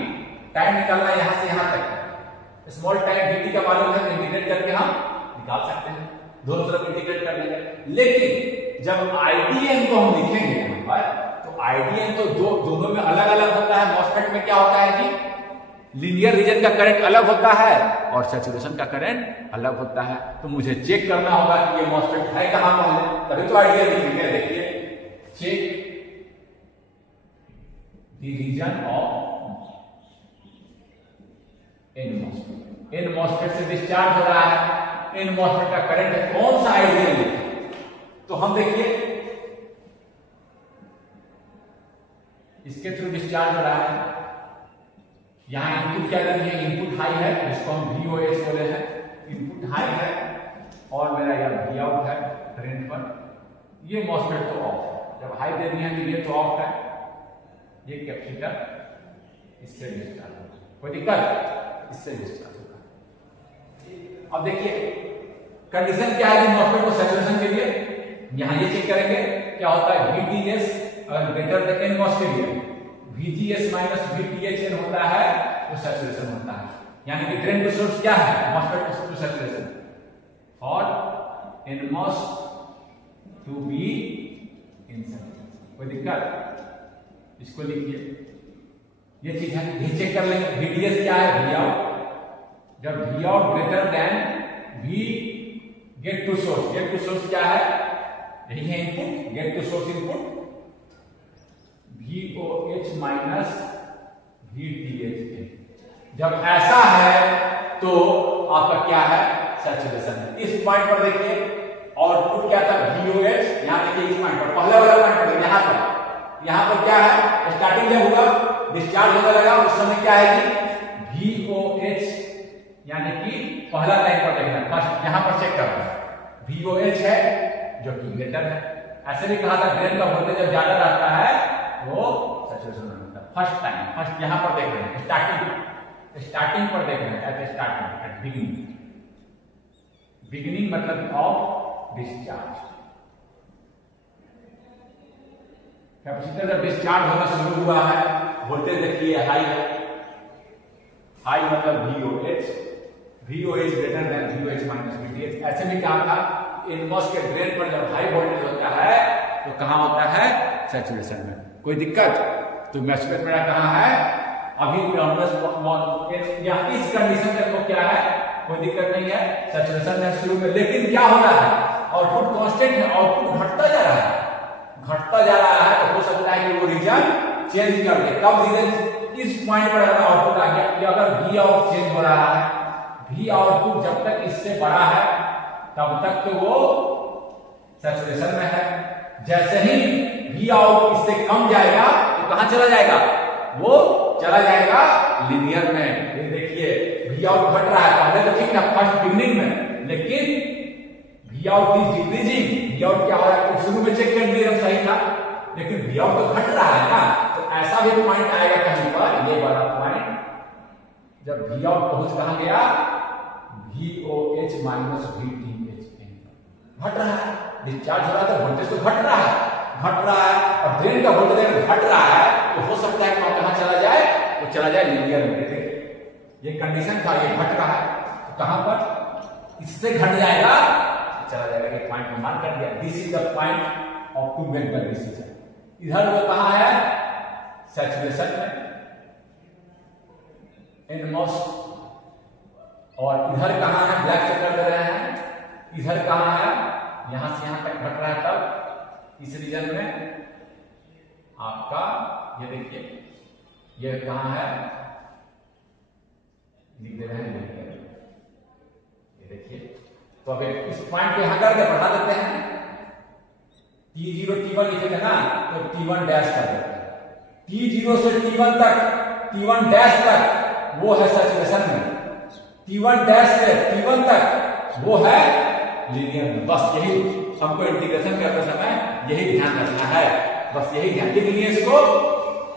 टाइम निकालना यहां से यहां तक स्मॉल टाइम dt का मालूम है, इंटीग्रेट करके हम निकाल सकते हैं, दोनों तरफ इंटीग्रेट कर लेंगे। लेकिन जब आईडीएम को हम लिखेंगे यहां पर तो आईडीएम तो दोनों में अलग अलग होता है। मॉसफेट में क्या होता है जी लीनियर रीजन का करंट अलग होता है और सैचुरेशन का करंट अलग होता है। तो मुझे चेक करना होगा कि ये मॉसफेट है कहां पहले, तभी तो आईडीएम लिखेंगे। देखिए check the reason of in MOSFET से डिस्चार्ज हो रहा है, इन मॉसफेट का करंट कौन सा आईडीएम लिखे, तो हम देखिए इसके थ्रू डिस्चार्ज हो रहा है। यहां इनपुट क्या करनी है, इनपुट हाई है जिसको हम VOH बोले हैं, इनपुट हाई है और मेरा यह V आउट है ड्रेन पर। ये मॉसफेट तो ऑफ है, जब हाई देनी है तो ये तो ऑफ है, ये कैपेसिटर इससे डिस्चार्ज होगा, कोई दिक्कत इससे डिस्चार्ज होगा। अब देखिए कंडीशन क्या है कि मॉसफेट को सैचुरेशन के लिए यहां ये चेक करेंगे क्या होता है, VDS अगर ग्रेटर देन NMOS के लिए VGS माइनस VTHN होता है तो सैचुरेशन होता है, यानी कि ड्रेन टू सोर्स क्या है मॉसफेट टू सैचुरेशन और NMOS टू बी इनसैचुरेशन। कोई दिक्कत, इसको लिखिए, ये चीज है, ये चेक कर लेंगे। VDS क्या है, V आउट, जब V out greater than V gate to source, gate to source क्या है, यही है input, gate to source input VOH minus VTH। जब ऐसा है तो आपका क्या है सैचुरेशन है। इस पॉइंट पर देखिए आउटपुट क्या था VOH, यहां देखिए इस पॉइंट पर, पहले वाला पॉइंट पर यहां पर क्या है, स्टार्टिंग जब होगा डिस्चार्ज होने लगा उस समय क्या है कि VOH यानी कि पहला लाइन पर देखना, फर्स्ट यहां पर चेक करना VOH है जो कि ग्रेटर है। ऐसे भी कहा था ड्रेन का वोल्टेज जब ज्यादा रहता है वो सैचुरेशन में होता है। फर्स्ट टाइम, फर्स्ट यहां पर देख रहे हैं, स्टार्टिंग पर देख रहे हैं, at starting, at beginning, beginning मतलब ऑफ डिस्चार्ज। कैपेसिटर जब डिस्चार्ज होना शुरू हुआ है, वोल्टेज देखिए हाई है, हाई मतलब VOH greater than VOH minus VTH। ऐसे भी कहा था इनमॉस के ड्रेन पर जब हाई वोल्टेज होता है तो कहां होता है सैचुरेशन में। कोई दिक्कत, तो मॉसफेट मेरा कहां है अभी इस कंडीशन में तो क्या है, कोई दिक्कत नहीं है, सैचुरेशन है शुरू में। लेकिन क्या हो रहा है, आउटपुट कांस्टेंट है, आउटपुट घटता जा रहा है, घटता जा रहा है। तो हो सकता है कि वो रीजन चेंज कर दे। कब रीजन इस पॉइंट पर अगर आउटपुट आ गया, कि अगर V आउट चेंज हो रहा है, V आउटपुट जब तक इससे बड़ा है तब तक तो वो सैचुरेशन में है। जैसे ही V आउट इससे कम जाएगा तो कहां चला जाएगा, वो चला जाएगा लीनियर में। ये देखिए देखिए वी आउट घट रहा है, पहले तो ठीक था फर्स्ट बिगनिंग में, लेकिन V out is decreasing. V out क्या हो रहा है, शुरू में चेक कर दिए सही था, लेकिन वी आउट तो घट रहा है ना, तो ऐसा भी पॉइंट आएगा कहीं पर, ये वाला पॉइंट जब वी आउट पहुंच कहां गया, VOH माइनस VTH घट रहा है, डिस्चार्ज हो रहा है तो वोल्टेज तो घट रहा है और ड्रेन का वोल्टेज अगर घट रहा है तो हो सकता है कि वहां कहां चला जाए, वो चला जाए लीनियर में। ये कंडीशन था, ये घट रहा है तो कहां पर इससे घट जाएगा, चला जाएगा, ये पॉइंट में मार्क कर दिया। This is the point of to make the decision. इधर वो कहां है, सैचुरेशन में इनमोस्ट, और इधर कहां है, ब्लैक से कर दे रहे हैं, इधर कहां है, यहां से यहां तक घट रहा है, तब इस रीजन में आपका ये देखिए ये कहां है, लिख दे रहे हैं, ये देखिए। तो अब इस पॉइंट को यहां करके बढ़ा देते हैं, T0 T1 लिखे थे ना, तो T1 डैश कर देते हैं, T0 से T1 तक, T1 डैश तक वो है सैचुरेशन में, T1 डैश से T1 तक वो है लीनियर में। बस यही हमको इंटीग्रेशन करते समय यही ध्यान रखना है, बस यही ध्यान, लिख लिए इसको।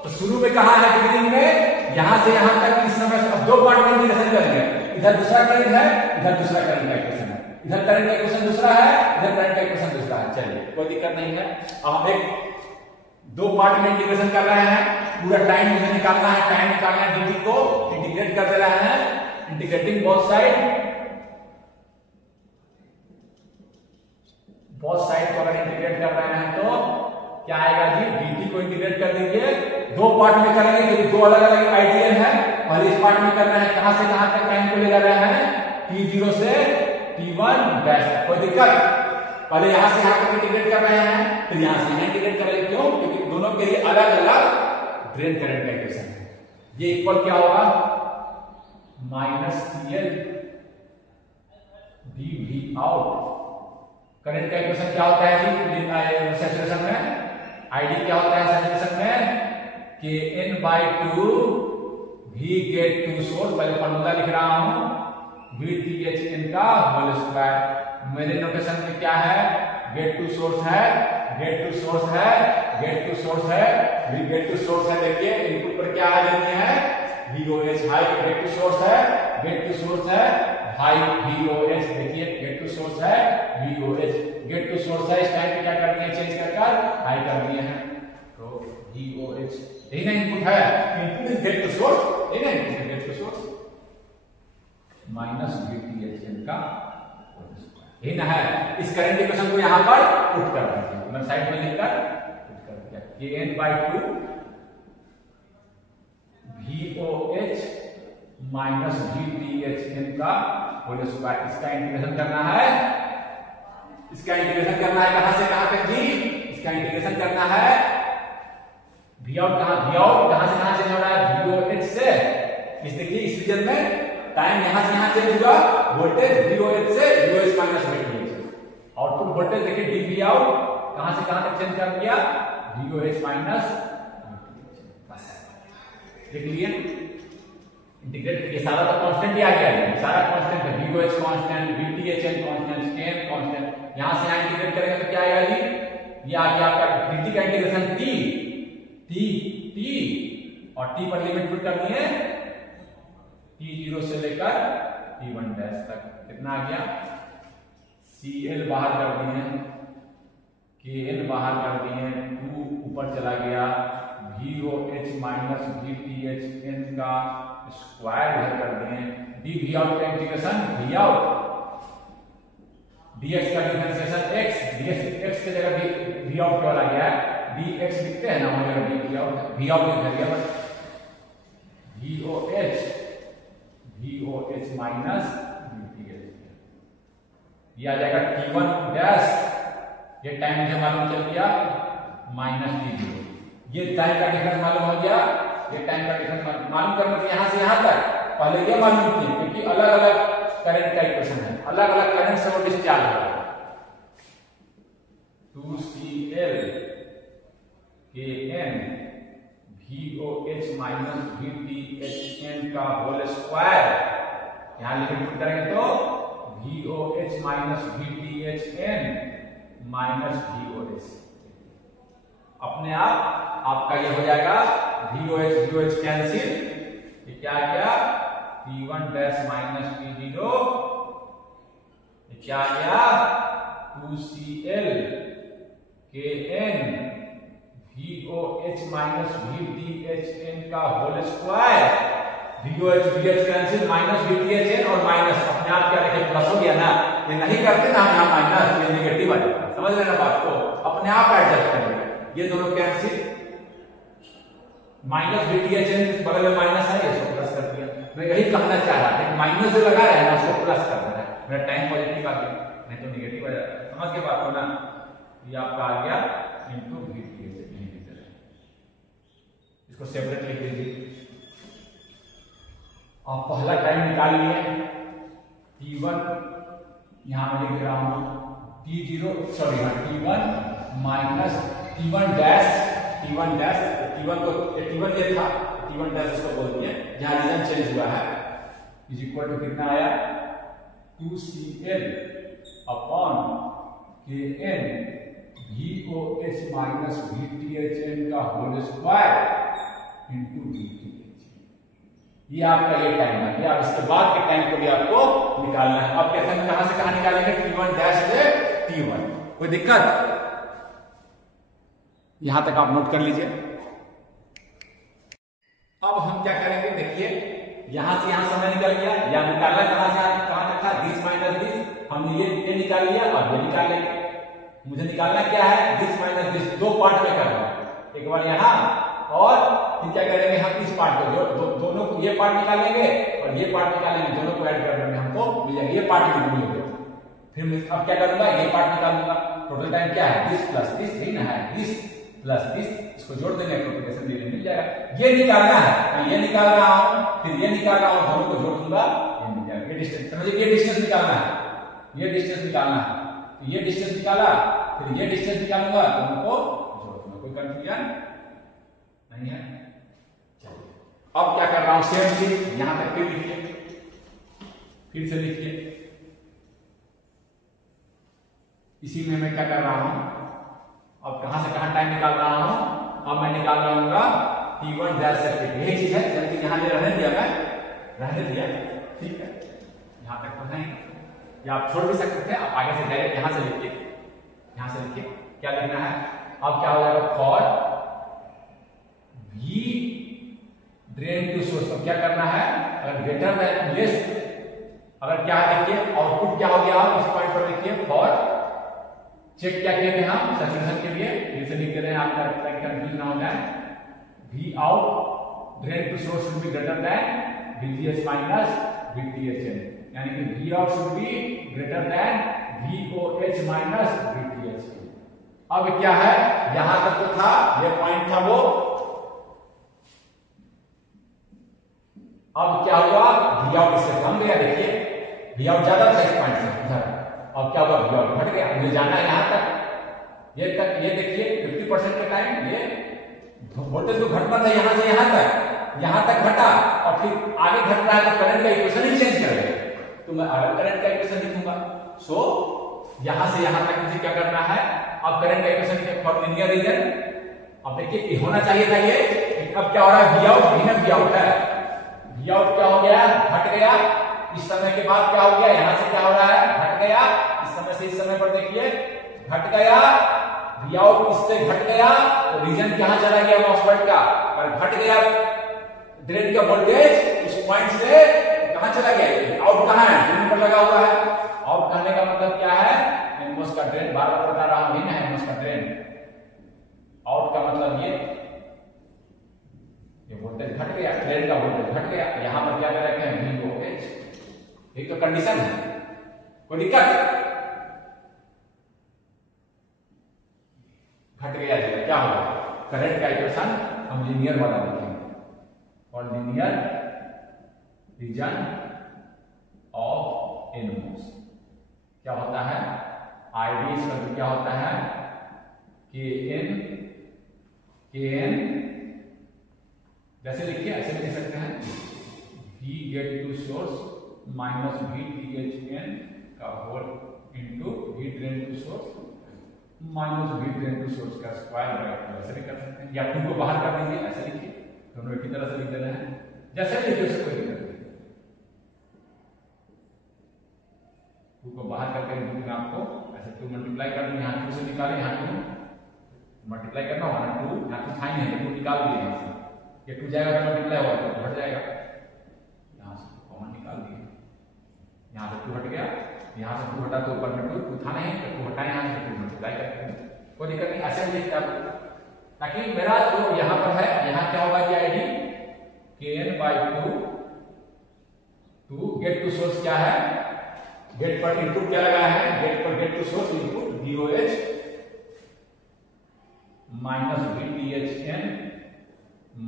तो शुरू में कहा है बिगिनिंग में, यहां से यहां तक इस समय अब दो पार्ट में इंटीग्रेशन करेंगे, इधर दूसरा करंट है, इधर दूसरा करंट का इक्वेशन है, इधर करंट का इक्वेशन दूसरा है, इधर करंट का इक्वेशन दूसरा है। चलिए कोई दिक्कत नहीं है। अब हम एक दो पार्ट में इंटीग्रेशन कर रहे हैं, पूरा टाइम मुझे निकालना है, टाइम निकालना है, dt को इंटीग्रेट कर दे रहे हैं, इंटीग्रेटिंग बोथ साइड को अगर इंटीग्रेट कर रहे हैं तो क्या आएगा जी, dt को इंटीग्रेट कर दीजिए, दो पार्ट में करेंगे क्योंकि दो अलग अलग आइडियल है, और इस पार्ट में कर रहे हैं कहां से कहां तक टाइम को ले जा रहे हैं, T0 से T1 डैश। कोई दिक्कत, पहले यहां से यहां तक इंटीग्रेट कर रहे हैं, फिर यहां से इंटीग्रेट कर रहे हैं, क्यों, क्योंकि दोनों के लिए अलग अलग ड्रेन करंट का इक्वेशन है। ये इक्वल क्या होगा, -CL dV आउट। करंट का इक्वेशन क्या होता है जी सैचुरेशन में, आईडी क्या होता है सैचुरेशन में, Kn/2 V gate to source, पहले फॉर्मूला लिख रहा हूं, VTHN का होल स्क्वायर। मेरे नोटेशन में क्या है, गेट टू सोर्स है, गेट टू सोर्स है, गेट टू सोर्स है, V गेट टू सोर्स है। देखिए इनपुट पर क्या आ जाती है, VOH high, gate to source है, गेट टू सोर्स है, हाई VOH। देखिए गेट टू सोर्स है, VOH, गेट टू सोर्स है, इस टाइम पे क्या कर दिए, चेंज कर हाई कर दिए हैं, तो VOH यही ना इनपुट है, input is gate to source, यही ना input gate to source minus VTHN का यही ना है। इस करंट इक्वेशन को यहां पर पुट कर दीजिए, मैं साइड में लिखकर पुट कर दिया, Kn/2 VOH माइनस VTHN का होल स्क्वायर। इसका इंटीग्रेशन करना है, इसका इंटीग्रेशन करना है कहां से कहां तक जी, इसका इंटीग्रेशन करना है V आउट कहां से कहां चेंज हो रहा है, VOH से, इस देखिए इस रीजन में टाइम यहां से यहां चेंज हुआ, वोल्टेज VOH से VOH minus VTH, output voltage देखिए dV आउट कहां से कहां तक चेंज कर दिया, VOH माइनस बस देख लिए। इंटीग्रेट ये सारा तो कांस्टेंट ही आ गया है, सारा कांस्टेंट है, VOH constant, VTHN constant, Kn constant. यहां से यहां इंटीग्रेट करेंगे तो क्या आएगा जी, ये आ गया आपका dt का इंटीग्रेशन t और t पर लिमिट पुट करनी है T0 से लेकर T1 डैश तक, कितना आ गया, CL बाहर कर दिए, Kn बाहर कर दिए, 2 ऊपर चला गया, VOH माइनस VTHN का स्क्वायर इधर कर दिए, dV आउट का इंटीग्रेशन V आउट, dx का डिफरेंशिएशन x, dx की जगह V आउट वाला गया है, dx लिखते हैं ना, वहां जगह dV आउट, V आउट लिख दिया, बस VOH माइनस VTH, ये आ जाएगा T1 डैश, ये टाइम मुझे मालूम चल गया, माइनस T0, ये टाइम का डिफरेंस मालूम हो गया, ये टाइम का डिफरेंस मालूम करने से यहां से यहां तक पहले ये मालूम थी, क्योंकि अलग अलग करंट का इक्वेशन है, अलग अलग करंट से वो डिस्चार्ज हो रहा है, 2CL Kn VOH minus VTHN का होल स्क्वायर, यहां लिमिट पुट करेंगे तो VOH minus VTHN minus VOH, अपने आप आपका ये हो जाएगा VOH कैंसिल, ये क्या आ गया T1 डैश माइनस T0, ये क्या आ गया 2Cl KN VOH minus VTHN का whole square, VOH VH cancel minus VTHN और माइनस अपने आप क्या लिखे प्लस हो गया ना, ये नहीं करते ना हम यहाँ माइनस, ये नेगेटिव आ जाता, समझ रहे ना बात को, अपने आप एडजस्ट करेंगे, ये दोनों कैंसिल, माइनस VTHN बगल में माइनस है, इसको प्लस कर दिया, मैं यही कहना चाह रहा था माइनस जो लगा है ना उसको प्लस कर देना है, मेरा टाइम पॉजिटिव आ गया, नहीं तो नेगेटिव आ जाता, समझ के बात हो ना, ये आपका आ गया इनटू VTHN, इसको सेपरेट लिख लीजिए। आप पहला टाइम निकाल लिए T1, यहां मैं लिख रहा हूं T0 सॉरी T1 माइनस T1 डैश T1 को T1 ये था, T1 डैश इसको बोल दिए, जहां रीजन चेंज हुआ है, इज इक्वल टू कितना आया 2Cl upon KN VOH minus VTHN का होल स्क्वायर इंटू VTHN, ये आपका ये टाइम है, ये आप इसके बाद के टाइम को भी आपको निकालना है। अब कैसे कहां से कहां निकालेंगे T1 डैश से T1, कोई दिक्कत, यहां तक आप नोट कर लीजिए। अब हम क्या करेंगे देखिए, यहां से यहां समय निकल गया, या निकालना कहां से कहां तक था 20 माइनस 20, हमने ये निकाल लिया और ये निकाल लेंगे, मुझे निकालना क्या है 20 माइनस 20, दो पार्ट में करना है, एक बार यहां और फिर क्या करेंगे हम इस पार्ट को दोनों को, ये पार्ट निकालेंगे और ये पार्ट निकालेंगे, दोनों को ऐड कर देंगे, हमको मिल जाएगा ये पार्ट भी मिल गया। फिर अब क्या करूंगा ये पार्ट निकालूंगा, टोटल टाइम क्या है 20 प्लस 20 ही ना है, 20 प्लस 20, इसको जोड़ देंगे मल्टीप्लिकेशन देने मिल जाएगा, ये निकालना है, ये निकाल रहा हूं फिर ये निकाल रहा हूं, दोनों को जोड़ दूंगा ये मिल जाएगा, ये डिस्टेंस समझिए, ये डिस्टेंस निकालना है, ये डिस्टेंस निकालना है, तो ये डिस्टेंस निकाला फिर ये डिस्टेंस निकालूंगा, दोनों को जोड़ दूंगा, कोई कंफ्यूजन नहीं है। चलिए अब क्या कर रहा हूं सेम चीज यहां तक फिर लिखिए, फिर से लिखिए, इसी में मैं क्या कर रहा हूं, अब कहां से कहां टाइम निकाल रहा हूं, अब मैं निकाल रहा हूं T1 डैश से, यही चीज है, जबकि यहां रहने दिया, मैं रहने दिया, ठीक है, यहां तक तो नहीं, या आप छोड़ भी सकते थे, आप आगे से डायरेक्ट यहां से लिखिए, यहां से लिखिए, क्या लिखना है, अब क्या हो जाएगा for V drain to source, तो क्या करना है, अगर ग्रेटर देन लेस, अगर क्या देखिए आउटपुट क्या हो गया, इस पॉइंट पर लिखिए फॉर चेक क्या किए थे हम सैचुरेशन के लिए, फिर से लिख दे रहे हैं, आपका कंफ्यूज ना हो जाए, V out drain to source should be greater than VGS minus VTHN, यानी कि V out should be greater than VOH minus VTHN। अब क्या है, यहां तक तो था, ये पॉइंट था वो, अब क्या हुआ V out इससे कम गया, देखिए V out ज्यादा था इस पॉइंट से इधर, अब क्या हुआ V out घट गया, मुझे जाना है यहां तक, ये देखिए 50% का टाइम, ये वोल्टेज को घटना था यहां से यहां तक घटा, और फिर आगे घट रहा है तो करंट का इक्वेशन ही चेंज कर देगा, तो मैं अलग करंट का इक्वेशन लिखूंगा, सो यहां से यहां तक मुझे क्या करना है, अब करंट का इक्वेशन लिखे फॉर लिनियर रीजन, अब देखिए होना चाहिए था ये, अब क्या हो रहा है V out भी ना V out है, V out क्या हो गया घट गया, इस समय के बाद क्या हो गया, यहां से क्या हो रहा है घट गया, इस समय से इस समय पर देखिए घट गया, V out इससे घट गया, तो रीजन कहां चला गया मॉसफेट का, और घट गया ड्रेन का वोल्टेज इस पॉइंट से कहां चला गया, आउट कहां है, ड्रेन पर लगा हुआ है, आउट करने का मतलब क्या है, एनमोस का ड्रेन, बार बार बता रहा हूं नहीं ना, एनमोस का ड्रेन, आउट का मतलब ये वोल्टेज घट गया, ड्रेन का वोल्टेज घट गया, यहां पर क्या कर रखे हैं VOH, एक तो कंडीशन है, कोई दिक्कत, घट गया है, क्या होगा करंट का इक्वेशन हम लीनियर वाला लिखेंगे, और लीनियर रीजन ऑफ एनमोस क्या होता है, आईडी इसका क्या होता है, KN जैसे देखिए ऐसे भी लिख सकते हैं v gate to source minus v THN का whole into v drain to source minus v drain to source का स्क्वायर बाय 2, ऐसे भी कर सकते हैं, या 2 को बाहर कर दीजिए, ऐसे लिखिए, दोनों एक ही तरह से लिख देना है, जैसे लिखिए उससे कोई दिक्कत नहीं। 2 को बाहर करके लिख देना आपको, ऐसे 2 मल्टीप्लाई कर देंगे, यहाँ 2 से निकालें, यहाँ 2 मल्टीप्लाई करना होगा ना, 2 यहाँ 2 था ही नहीं, 2 निकाल दिए यहाँ से, ये 2 जाएगा तो मल्टीप्लाई होगा तो हट जाएगा, यहाँ से कॉमन निकाल दिए, यहाँ से 2 हट गया, यहाँ से 2 हटा तो ऊपर में 2 था नहीं तो 2 हटाए, यहाँ से 2 मल्टीप्लाई करते हैं, कोई दिक्कत नहीं, ऐसे लिखते हैं, ताकि मेरा जो यहाँ पर है, यहाँ क्या होगा कि ID kn/2, 2 gate to source क्या है, गेट पर इनपुट क्या लगाया है, गेट पर gate to source input VOH minus VTHN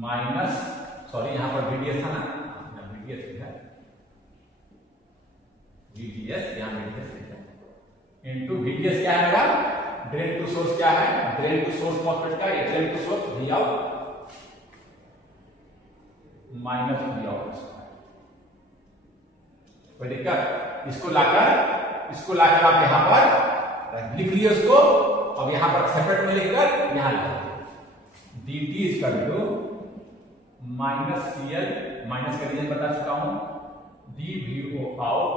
minus, sorry यहाँ पर VDS था ना, VDS है, VDS यहाँ VDS है, इनटू VDS क्या है मेरा, ड्रेन टू सोर्स क्या है, ड्रेन टू सोर्स MOSFET का, ये drain to source Vout minus Vout, कोई दिक्कत, इसको लाकर आप यहां पर लिख लिया उसको, अब यहां पर सेपरेट में लिखकर यहां लिख dt is to minus CL, minus का रीजन बता चुका हूं, dVO आउट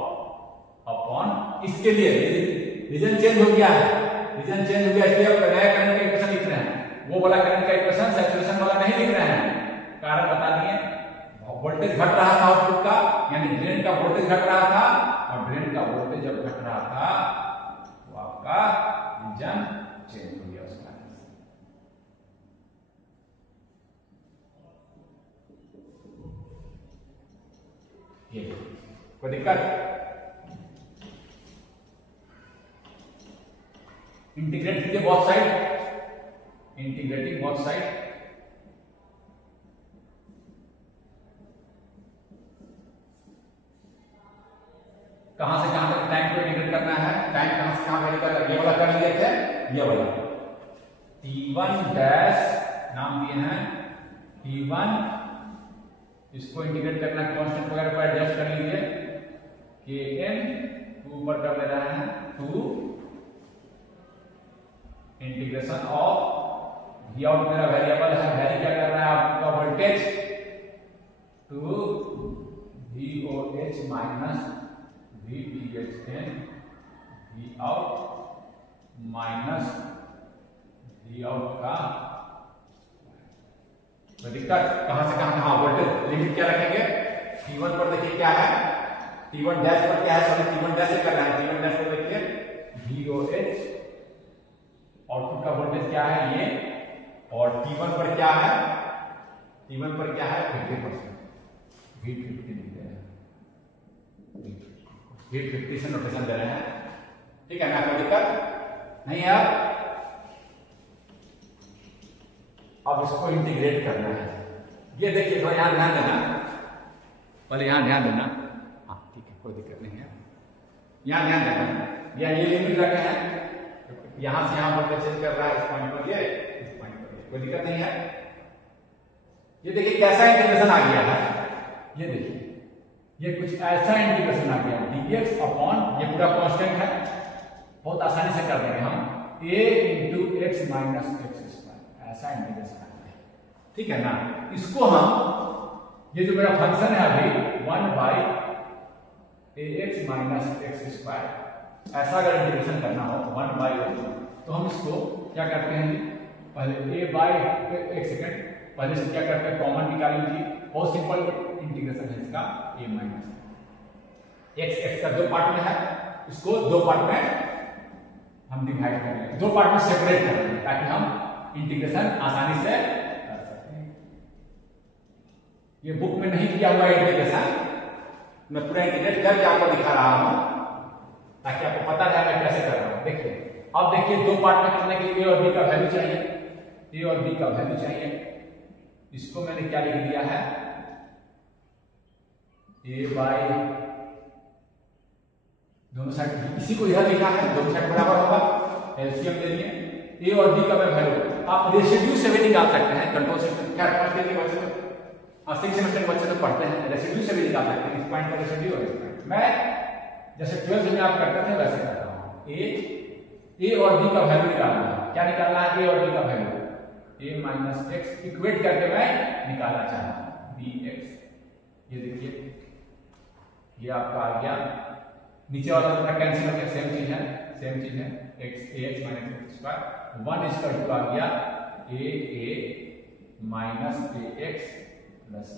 अपॉन, इसके लिए रीजन चेंज हो गया है, रीजन चेंज हो गया इसलिए अब नया करंट का इक्वेशन लिख रहे हैं, वो वाला करंट का इक्वेशन सैचुरेशन वाला नहीं लिख रहे हैं, कारण बता दिए, वोल्टेज घट रहा था आउटपुट का, यानी ड्रेन का वोल्टेज घट रहा था, और ड्रेन का वोल्टेज जब घट रहा था तो आपका रीजन चेंज हो गया उसका, ये कोई दिक्कत, इंटीग्रेट कीजिए both side, integrating both side, कहां से कहां तक टाइम को इंटीग्रेट करना है, टाइम कहां से कहां वैल्यू तक, ये वाला कर लिए थे, ये वाला T1 डैश नाम दिए हैं T1, इसको इंटीग्रेट करना है, कांस्टेंट वगैरह को एडजस्ट कर लीजिए, Kn 2 पर कर ले रहे हैं 2 इंटीग्रेशन ऑफ V आउट मेरा वेरिएबल है, वैल्यू क्या कर रहा है आपका voltage to VOH minus VTHN V out minus V out का, दिक्कत कहां से कहां वोल्टेज लिमिट क्या रखेंगे, T1 पर देखिए क्या है, T1 डैश पर क्या है, सॉरी T1 डैश से कर रहा है, T1 डैश पर देखिए VOH आउटपुट का वोल्टेज क्या है ये, और T1 पर क्या है, T1 पर क्या है 50%, V50 लिख रहे हैं, V50 से नोटेशन दे रहे हैं, ठीक है ना, कोई दिक्कत नहीं है। अब इसको इंटीग्रेट करना है, ये देखिए थोड़ा यहां ध्यान देना, पहले यहां ध्यान देना, हाँ ठीक है कोई दिक्कत नहीं है, यहां ध्यान देना, या ये लिमिट रखे हैं, यहां से यहां वोल्टेज चेंज कर रहा है, इस पॉइंट पर ये, इस पॉइंट पर ये, कोई दिक्कत नहीं है। ये देखिए कैसा इंटीग्रेशन आ गया है, ये देखिए ये कुछ ऐसा इंटीग्रेशन आ गया, dx अपॉन, ये पूरा कांस्टेंट है, बहुत आसानी से कर देंगे हम, a into x minus x square, ऐसा इंटीग्रेशन आ गया, ठीक है ना। इसको हम, ये जो मेरा फंक्शन है अभी 1 by ax minus x square, ऐसा अगर इंटीग्रेशन करना हो 1 बाई, तो हम इसको क्या करते हैं, पहले a बाई, एक सेकंड, पहले से क्या करते हैं, कॉमन निकाल लीजिए, बहुत सिंपल इंटीग्रेशन है इसका, a माइनस एक्स का 2 पार्ट में है, इसको 2 पार्ट में हम डिवाइड कर लेंगे, 2 पार्ट में सेपरेट कर लेंगे, ताकि हम इंटीग्रेशन आसानी से कर सकें। ये बुक में नहीं किया हुआ इंटीग्रेशन, मैं पूरा इंटीग्रेट करके आपको दिखा रहा हूं, ताकि आपको पता रहे मैं कैसे कर रहा हूं। देखिए अब देखिए 2 पार्ट में करने के लिए a और b का वैल्यू चाहिए, a और b का वैल्यू चाहिए, इसको मैंने क्या लिख दिया है, a बाई, दोनों साइड इसी को इधर लिखा है, दोनों साइड बराबर होगा, एलसीएम ले लिए, a और b का मैं वैल्यू आप रेसिड्यू से भी निकाल सकते हैं, कंट्रोल से क्या करते हैं, और 6 सेमेस्टर के बच्चे तो पढ़ते हैं, रेसिड्यू से भी निकाल सकते हैं, इस पॉइंट का रेसिड्यू और इस पॉइंट। मैं जैसे 12th में आप करते थे वैसे करता हूँ। ए और बी का वैल्यू निकालना है। क्या निकालना है? ए और बी का वैल्यू, ए माइनस एक्स इक्वेट करके मैं निकालना चाहता हूँ बी एक्स। ये देखिए ये आपका आ गया, नीचे वाला अपना कैंसिल होकर सेम चीज है x a x minus x square 1 equal to आ गया a minus a x plus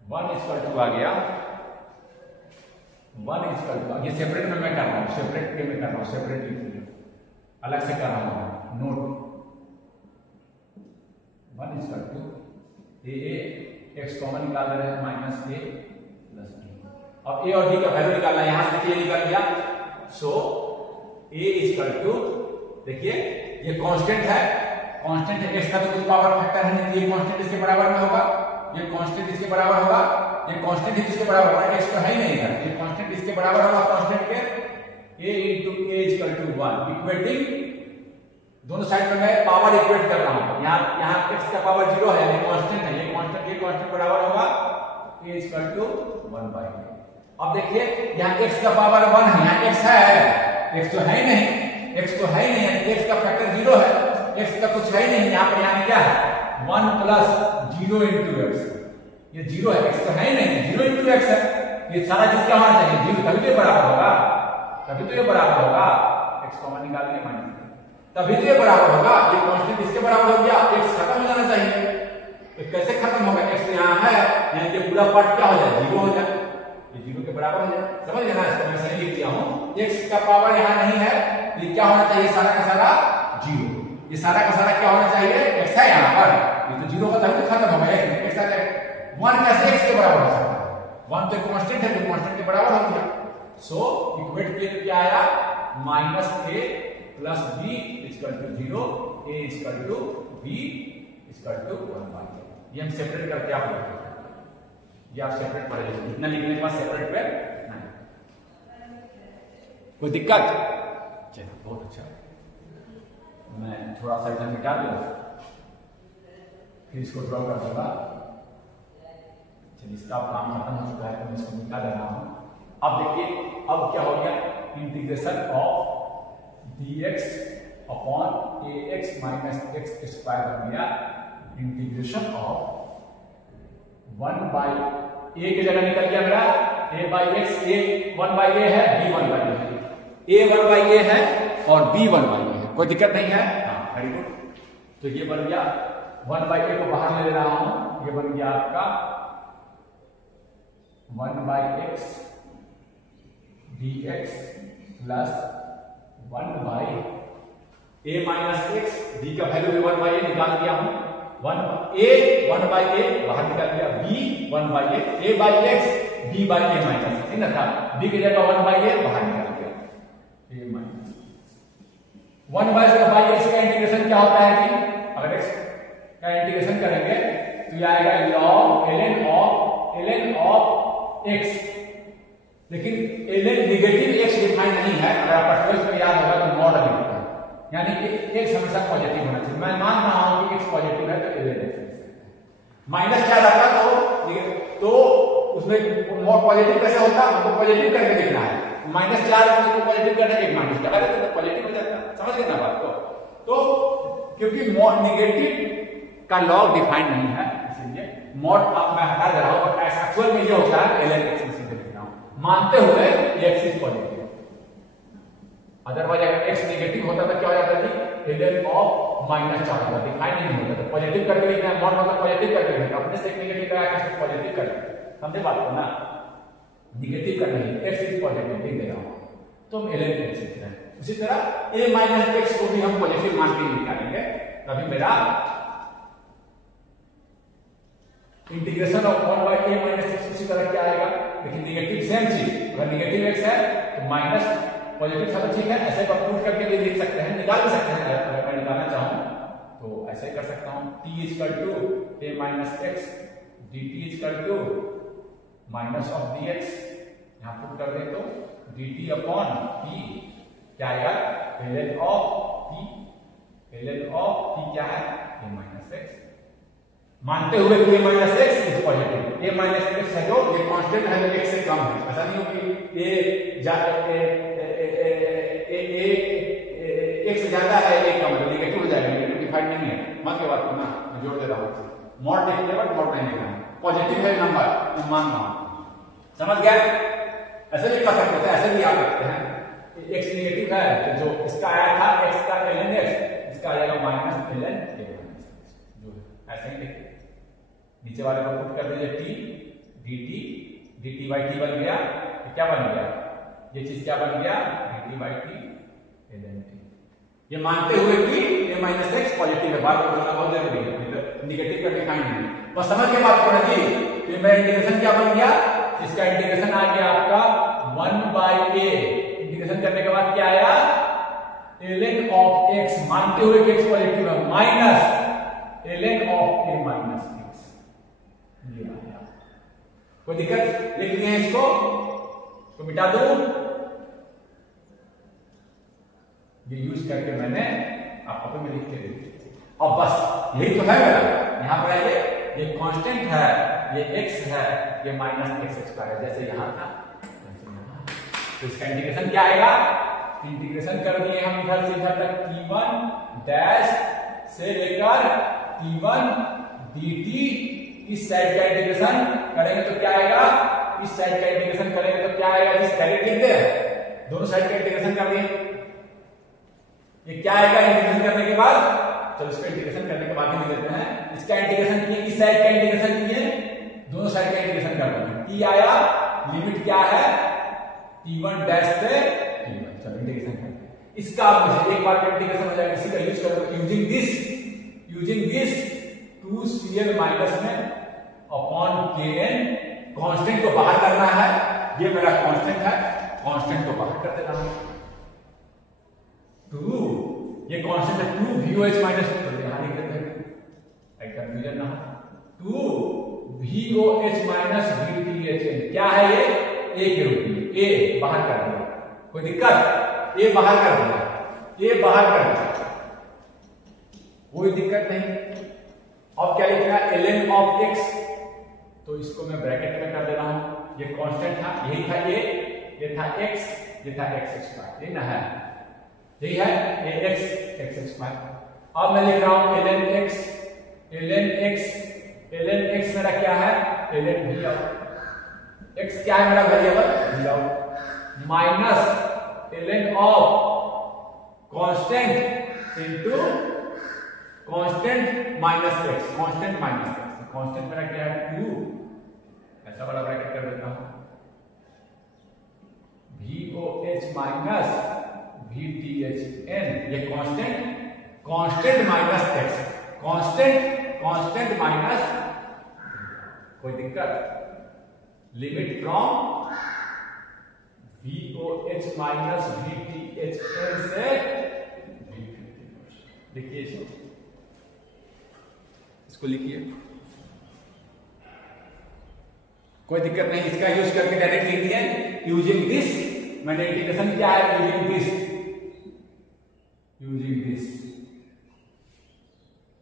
1 equal to आ गया 1 इक्वल टू, ये सेपरेट में मैं कर रहा हूँ, सेपरेट के में कर रहा हूँ, सेपरेट अलग से कर रहा हूँ note. 1 equal to a x common निकाल रहे हैं माइनस ए प्लस बी। अब ए और डी का वैल्यू निकालना है, यहां से देखिए निकल गया। सो ए इक्वल टू, देखिए ये कांस्टेंट है, कांस्टेंट है, एक्स का तो कुछ पावर फैक्टर है नहीं, ये कांस्टेंट इसके बराबर में होगा, ये कांस्टेंट इसके बराबर होगा, ये कांस्टेंट इसके बराबर होगा, एक्स तो है ही नहीं है, ये कांस्टेंट इसके बराबर होगा कांस्टेंट के a into a equal to 1 equating दोनों साइड में मैं पावर इक्वेट कर रहा हूं। यहाँ x का पावर 0 है, ये कांस्टेंट है, ये कांस्टेंट बराबर होगा a equal to 1 by a। अब देखिए यहाँ x का पावर 1 है, यहाँ x है, x तो है ही नहीं, x तो है ही नहीं, x का फैक्टर 0 है, x का कुछ है ही नहीं, यहाँ पर क्या है 1 प्लस 0 इंटू एक्स, ये 0 है, x तो है ही नहीं, 0 इंटू एक्स है, ये सारा चीज क्या होना चाहिए 0, तभी तो ये बराबर होगा, तभी तो ये बराबर होगा, x कॉमन निकाल के माइनस तभी तो ये बराबर होगा, ये कांस्टेंट इसके बराबर हो गया, x खत्म हो जाना चाहिए। तो कैसे खत्म होगा, x यहाँ है, यानी कि पूरा पार्ट क्या हो जाए 0 हो जाए, ये 0 के बराबर हो जाए, समझ गए ना? इसको मैं सही लिख दिया हूँ, x का पावर यहाँ नहीं है, ये क्या होना चाहिए सारा का सारा 0, ये सारा का सारा क्या होना चाहिए x है यहाँ पर, ये तो 0 होता है तो खत्म होगा, x का 1 कैसे x के बराबर हो सकता है, 1 तो कांस्टेंट है, तो कांस्टेंट के बराबर हो गया। सो इक्वेट किए क्या आया minus a plus b equal to 0, a equal to b equal to 1 by a। ये हम सेपरेट करके आप लिखते हैं, ये आप सेपरेट पढ़ लीजिए, इतना लिखने के बाद सेपरेट पे नहीं, कोई दिक्कत? चलिए बहुत अच्छा, मैं थोड़ा सा इधर मिटा दूं, फिर इसको ड्रॉ कर दूंगा। चलिए इसका काम खत्म हो चुका है, तो मैं इसको मिटा दे रहा हूं। अब देखिए अब क्या हो गया, integration of dx upon ax minus x square बन गया इंटीग्रेशन ऑफ 1 बाई a की जगह निकल गया मेरा a by x, a 1 by a है, b 1 बाई a है, a 1 बाई a है और b 1 बाई a है, कोई दिक्कत नहीं है, हाँ वेरी गुड। तो ये बन गया 1 बाई a को बाहर ले रहा हूं, ये बन गया आपका 1 by x dx plus 1 by a minus x, d का वैल्यू 1 बाई a निकाल दिया हूं, 1 बाई a बाहर निकाल दिया, b 1 by a by x b by a minus, ठीक ना था, b की जगह 1 बाई a बाहर निकाल दिया, a माइनस 1 बाई एक्स का इंटीग्रेशन क्या होता है जी, अगर x का इंटीग्रेशन करेंगे तो ये आएगा log ln ऑफ x, लेकिन ln निगेटिव x डिफाइन नहीं है, अगर आपका 12th में याद होगा तो मॉड लिखते हैं, यानी कि x हमेशा पॉजिटिव होना चाहिए, मैं मान रहा हूं कि x पॉजिटिव है तो ln x माइनस क्या रहता तो उसमें मॉड पॉजिटिव कैसे होता, हमको पॉजिटिव करके देखना है, माइनस 4 को पॉजिटिव करने के माइनस लगा देते तो पॉजिटिव हो जाता, समझ गए ना बात को? तो क्योंकि मॉड निगेटिव का लॉग डिफाइन नहीं है, इसलिए मॉड आप मैं हटा दे रहा हूं, बट एक्चुअल में ये होता है ln x मानते हुए x इज पॉजिटिव, अदरवाइज अगर x नेगेटिव होता तो क्या हो जाता है ln ऑफ माइनस 4 होता, डिफाइन नहीं होता, तो पॉजिटिव करके लिखना है, मॉड मतलब पॉजिटिव करके लिखना, अपने से नेगेटिव लगाया कि पॉजिटिव कर, समझे बात को ना, नेगेटिव करना है, x इज पॉजिटिव लिख दे रहा हूं, तो हम ln x लिख रहे हैं। उसी तरह a माइनस x को भी हम पॉजिटिव मान के निकालेंगे, तभी मेरा integration of 1 by a minus x उसी तरह क्या आएगा, लेकिन निगेटिव सेम चीज, अगर निगेटिव x है तो माइनस पॉजिटिव था तो ठीक है, ऐसे कंप्यूट करके भी लिख सकते हैं, निकाल भी सकते हैं, अगर मैं निकालना चाहूं तो ऐसे कर सकता हूं, t equal to a minus x dt equal to minus of dx, यहां पुट कर दे तो dt अपॉन t क्या आएगा ln ऑफ t क्या है a माइनस x मानते हुए कि a minus x is positive, a minus x है जो ये कांस्टेंट है, x से कम है। ऐसा नहीं हो कि x ज्यादा है a कम है, नेगेटिव हो जाएगा, नेगेटिव डिफाइंड नहीं है, मत के बात करना, मैं जोड़ दे रहा हूँ। मॉड देखिए बट मॉड नहीं देखना, पॉजिटिव है नंबर मैं मान रहा हूँ, समझ गया? ऐसे भी कर सकते थे, ऐसे भी आप सकते हैं, x नेगेटिव है तो जो इसका आया था x का ln x, इसका आ जाएगा माइनस ln a, जो ऐसे ही देखिए नीचे वाले को पुट कर दीजिए, t dt dt by t बन गया, ये क्या बन गया, ये चीज क्या बन गया, dt by t ln t। ये मानते हुए कि a माइनस एक्स पॉजिटिव है, बात बोलना बहुत जरूरी है, निगेटिव का डिफाइन नहीं, बस समझ के बात करो जी। तो मेरा इंटीग्रेशन क्या बन गया, इसका इंटीग्रेशन आ गया आपका 1 by a, इंटीग्रेशन करने के बाद क्या आया, ln of x, मानते हुए कि x पॉजिटिव है, minus ln of a minus x, ये आया। कोई दिक्कत? लिख दिए इसको, तो मिटा दूं, ये यूज करके मैंने आपको में लिख के दे दिया। और बस यही तो है मेरा, यहां पर ये कांस्टेंट है, ये x है, ये माइनस एक्स स्क्वायर है, जैसे यहां था तो इसका इंटीग्रेशन क्या आएगा, इंटीग्रेशन कर दिए हम इधर से इधर तक t1 डैश से लेकर t1 dt, इस साइड का इंटीग्रेशन करेंगे तो क्या आएगा, इस साइड का इंटीग्रेशन करेंगे तो क्या आएगा, इस डायरेक्ट लिख दे, दोनों साइड का इंटीग्रेशन कर दिए, ये क्या आएगा इंटीग्रेशन करने के बाद, चलो इसका इंटीग्रेशन करने के बाद ही लिख देते हैं, इसका इंटीग्रेशन किए, इस साइड का इंटीग्रेशन किए, दोनों साइड का इंटीग्रेशन कर देंगे, t आया, लिमिट क्या है t1 डैश से t1, चलो इंटीग्रेशन करते हैं इसका, मुझे एक बार इंटीग्रेशन हो जाएगा, इसी का यूज करोगे, यूजिंग दिस 2cl माइनस में अपॉन kn, कांस्टेंट को बाहर करना है, ये मेरा कांस्टेंट है, कांस्टेंट को बाहर कर देना है, 2, ये कांस्टेंट है 2 VOH माइनस, यहां लिख देते हैं कंफ्यूजन ना हो, 2 VOH माइनस VTHN, क्या है ये, a के रूप में, a बाहर कर दिया, कोई दिक्कत, a बाहर कर दिया, a बाहर कर दिया, कोई दिक्कत नहीं। अब क्या लिखना है, ln of x, तो इसको मैं ब्रैकेट में कर दे रहा हूं, ये कांस्टेंट था, यही था a, ये था x, ये था x स्क्वायर, ये ना है, यही है ax x स्क्वायर। अब मैं लिख रहा हूं ln x मेरा क्या है, ln v आउट, x क्या है मेरा variable v out, minus ln of constant into constant minus x, constant minus x, constant मेरा क्या है 2, ऐसा वाला ब्रैकेट कर देता हूं, VOH माइनस VTHN, ये constant minus x, constant minus, कोई दिक्कत, limit from VOH minus VTHN से देखिए इसको लिखिए, कोई दिक्कत नहीं, इसका यूज करके डायरेक्ट लिख दिया, यूजिंग दिस, मैंने इंटीग्रेशन क्या है, यूजिंग दिस,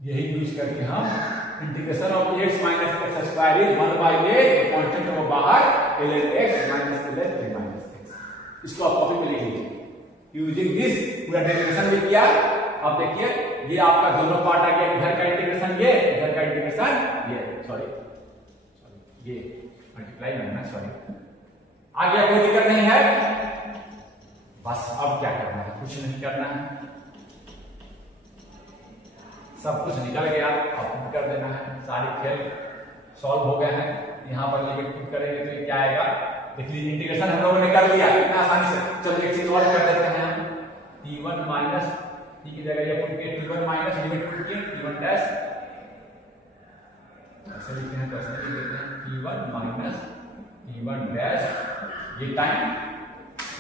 यही यूज करके हम integration of x minus x square is 1 by a, constant को बाहर ln x minus ln a minus x, इसको आप कॉपी में लिख लीजिए, यूजिंग दिस पूरा इंटीग्रेशन भी किया। अब देखिए ये आपका दोनों पार्ट आ गया, इधर का इंटीग्रेशन ये, इधर का इंटीग्रेशन ये, सॉरी ये मल्टीप्लाई करना, सॉरी आ गया, कोई दिक्कत नहीं है। बस अब क्या करना है, कुछ नहीं करना है, सब कुछ निकल गया, अब पुट कर देना है, सारे खेल सॉल्व हो गए हैं। यहाँ पर लिमिट पुट करेंगे तो ये क्या आएगा, देख लीजिए इंटीग्रेशन हम लोगों ने कर लिया कितना आसानी से। चलो एक चीज और कर देते हैं, t1 माइनस t की जगह ये पुट किए, t1 माइनस लिमिट पुट किए t1 डैश, ऐसे लिखते हैं तो ऐसे लिख देते हैं t1 माइनस t1 डैश, ये टाइम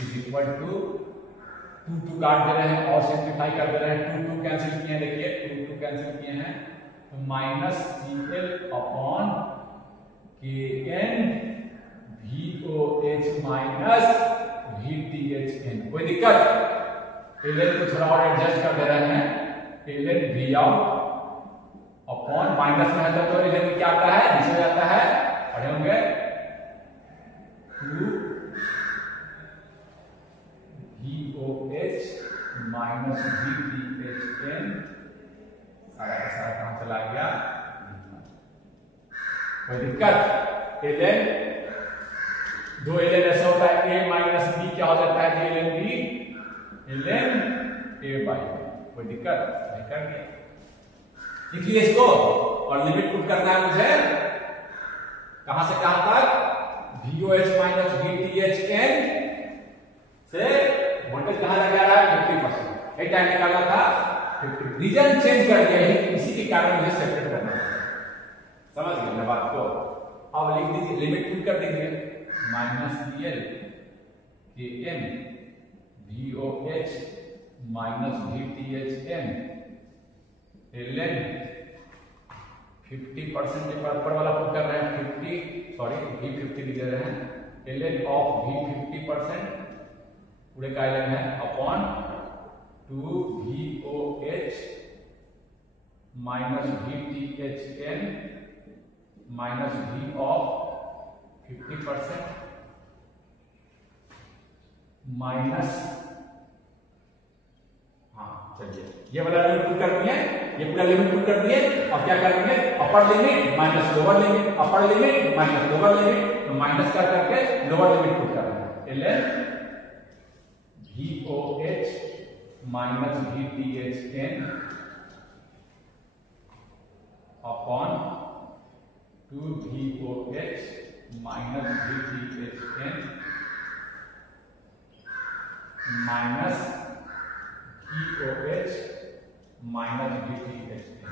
इज इक्वल टू 2 काट दे रहे हैं और सिंप्लीफाई कर दे रहे हैं, 2 कैंसिल किए हैं, देखिए 2 कैंसिल किए हैं तो minus CL upon KN VOH minus VTHN, कोई दिक्कत, ln को थोड़ा और एडजस्ट कर दे रहे हैं, ln V out upon minus में है तो इधर में क्या आता है, नीचे जाता है, पढ़े होंगे 2 VOH माइनस VTHN, सारा का सारा कहां चला गया, कोई दिक्कत। ln दो ln ऐसा होता है a माइनस b क्या हो जाता है ln b ln a by, कोई दिक्कत नहीं, कर दिया। देखिए इसको और लिमिट पुट करना है मुझे कहां से कहां तक, VOH माइनस VTHN से वोल्टेज कहां लगा रहा है 50%, एक टाइम निकालना था 50, रीजन चेंज कर दिया है, इसी के कारण मुझे सेपरेट करना है, समझ गए ना बात को। अब लिख दीजिए, लिमिट पुट कर दीजिए, minus CL KN VOH minus VTHN ln 50% ऊपर वाला पुट कर रहे हैं 50, सॉरी V50 लिख रहे हैं, ln ऑफ V50% पूरे का ln है upon 2 VOH minus VTHN minus V of 50% minus, हाँ चलिए ये वाला लिमिट पुट कर दिए, ये पूरा लिमिट पुट कर दिए। अब क्या करेंगे, upper limit minus lower limit, upper limit minus lower limit, तो माइनस कर करके लोअर लिमिट पुट कर देंगे, ln VOH minus VTHN upon 2 VOH minus VTHN minus VOH minus VTHN।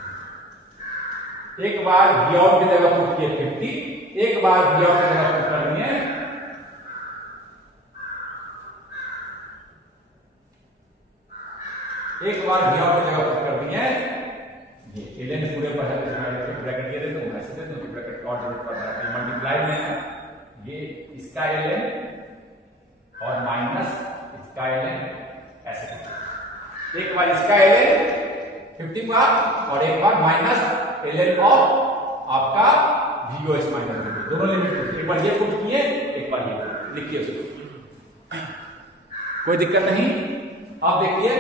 एक बार VOH की जगह पुट किए 50, एक बार VOH की जगह पुट करनी है, एक बार VOH की जगह पुट करनी है, ये ln पूरे पर है, ब्रैकेट ये दे दूं, ऐसे दे दूं, ब्रैकेट और जरूरत पड़ रहा है, मल्टीप्लाई में है, ये इसका ln और माइनस इसका ln, ऐसे एक बार इसका ln 50 बार और एक बार माइनस ln ऑफ आपका VOH माइनस VT, दोनों लिमिट, एक बार ये पुट किए, एक बार ये लिखिए उसको, कोई दिक्कत नहीं। अब देखिए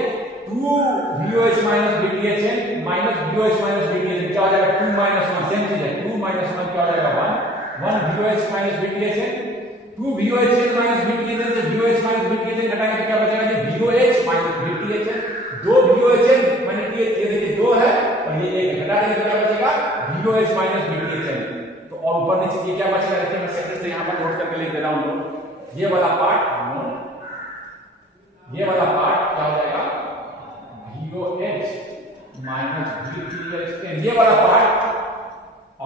2 VOH minus VTHN minus VOH minus VTHN क्या हो जाएगा, 2 माइनस 1 सेम चीज है, 2 माइनस 1 क्या हो जाएगा 1 VOH minus VTHN, 2 VOH minus VTHN से VOH माइनस VTHN घटाएंगे तो क्या बचेगा, VOH minus VTHN, 2 VOH minus VTHN, ये देखिए 2 है और ये 1 घटा देंगे तो क्या बचेगा VOH माइनस VTHN। तो और ऊपर नीचे ये क्या बचेगा, देखिए मैं सेकंड से यहां पर नोट करके लिख दे रहा हूं, ये वाला पार्ट नोट, ये वाला पार्ट क्या हो जाएगा VOH माइनस VTHN, ये वाला part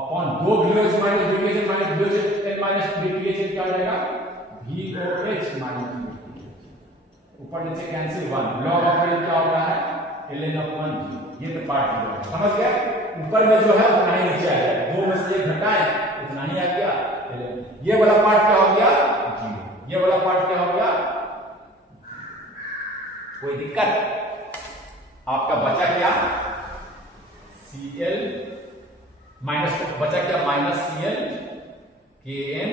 upon 2 VOH minus VTHN minus VOH minus VTHN क्या हो जाएगा VOH माइनस VTHN, ऊपर नीचे कैंसिल 1, लॉग ऑफ क्या होता है ln ऑफ 1, ये तो पार्ट समझ गया। ऊपर में जो है उतना ही नीचे आ गया, 2 में से 1 घटाए उतना ही आ गया, ये वाला पार्ट क्या हो गया 0, ये वाला पार्ट क्या हो गया, कोई दिक्कत। आपका बचा क्या CL माइनस, बचा क्या minus CL KN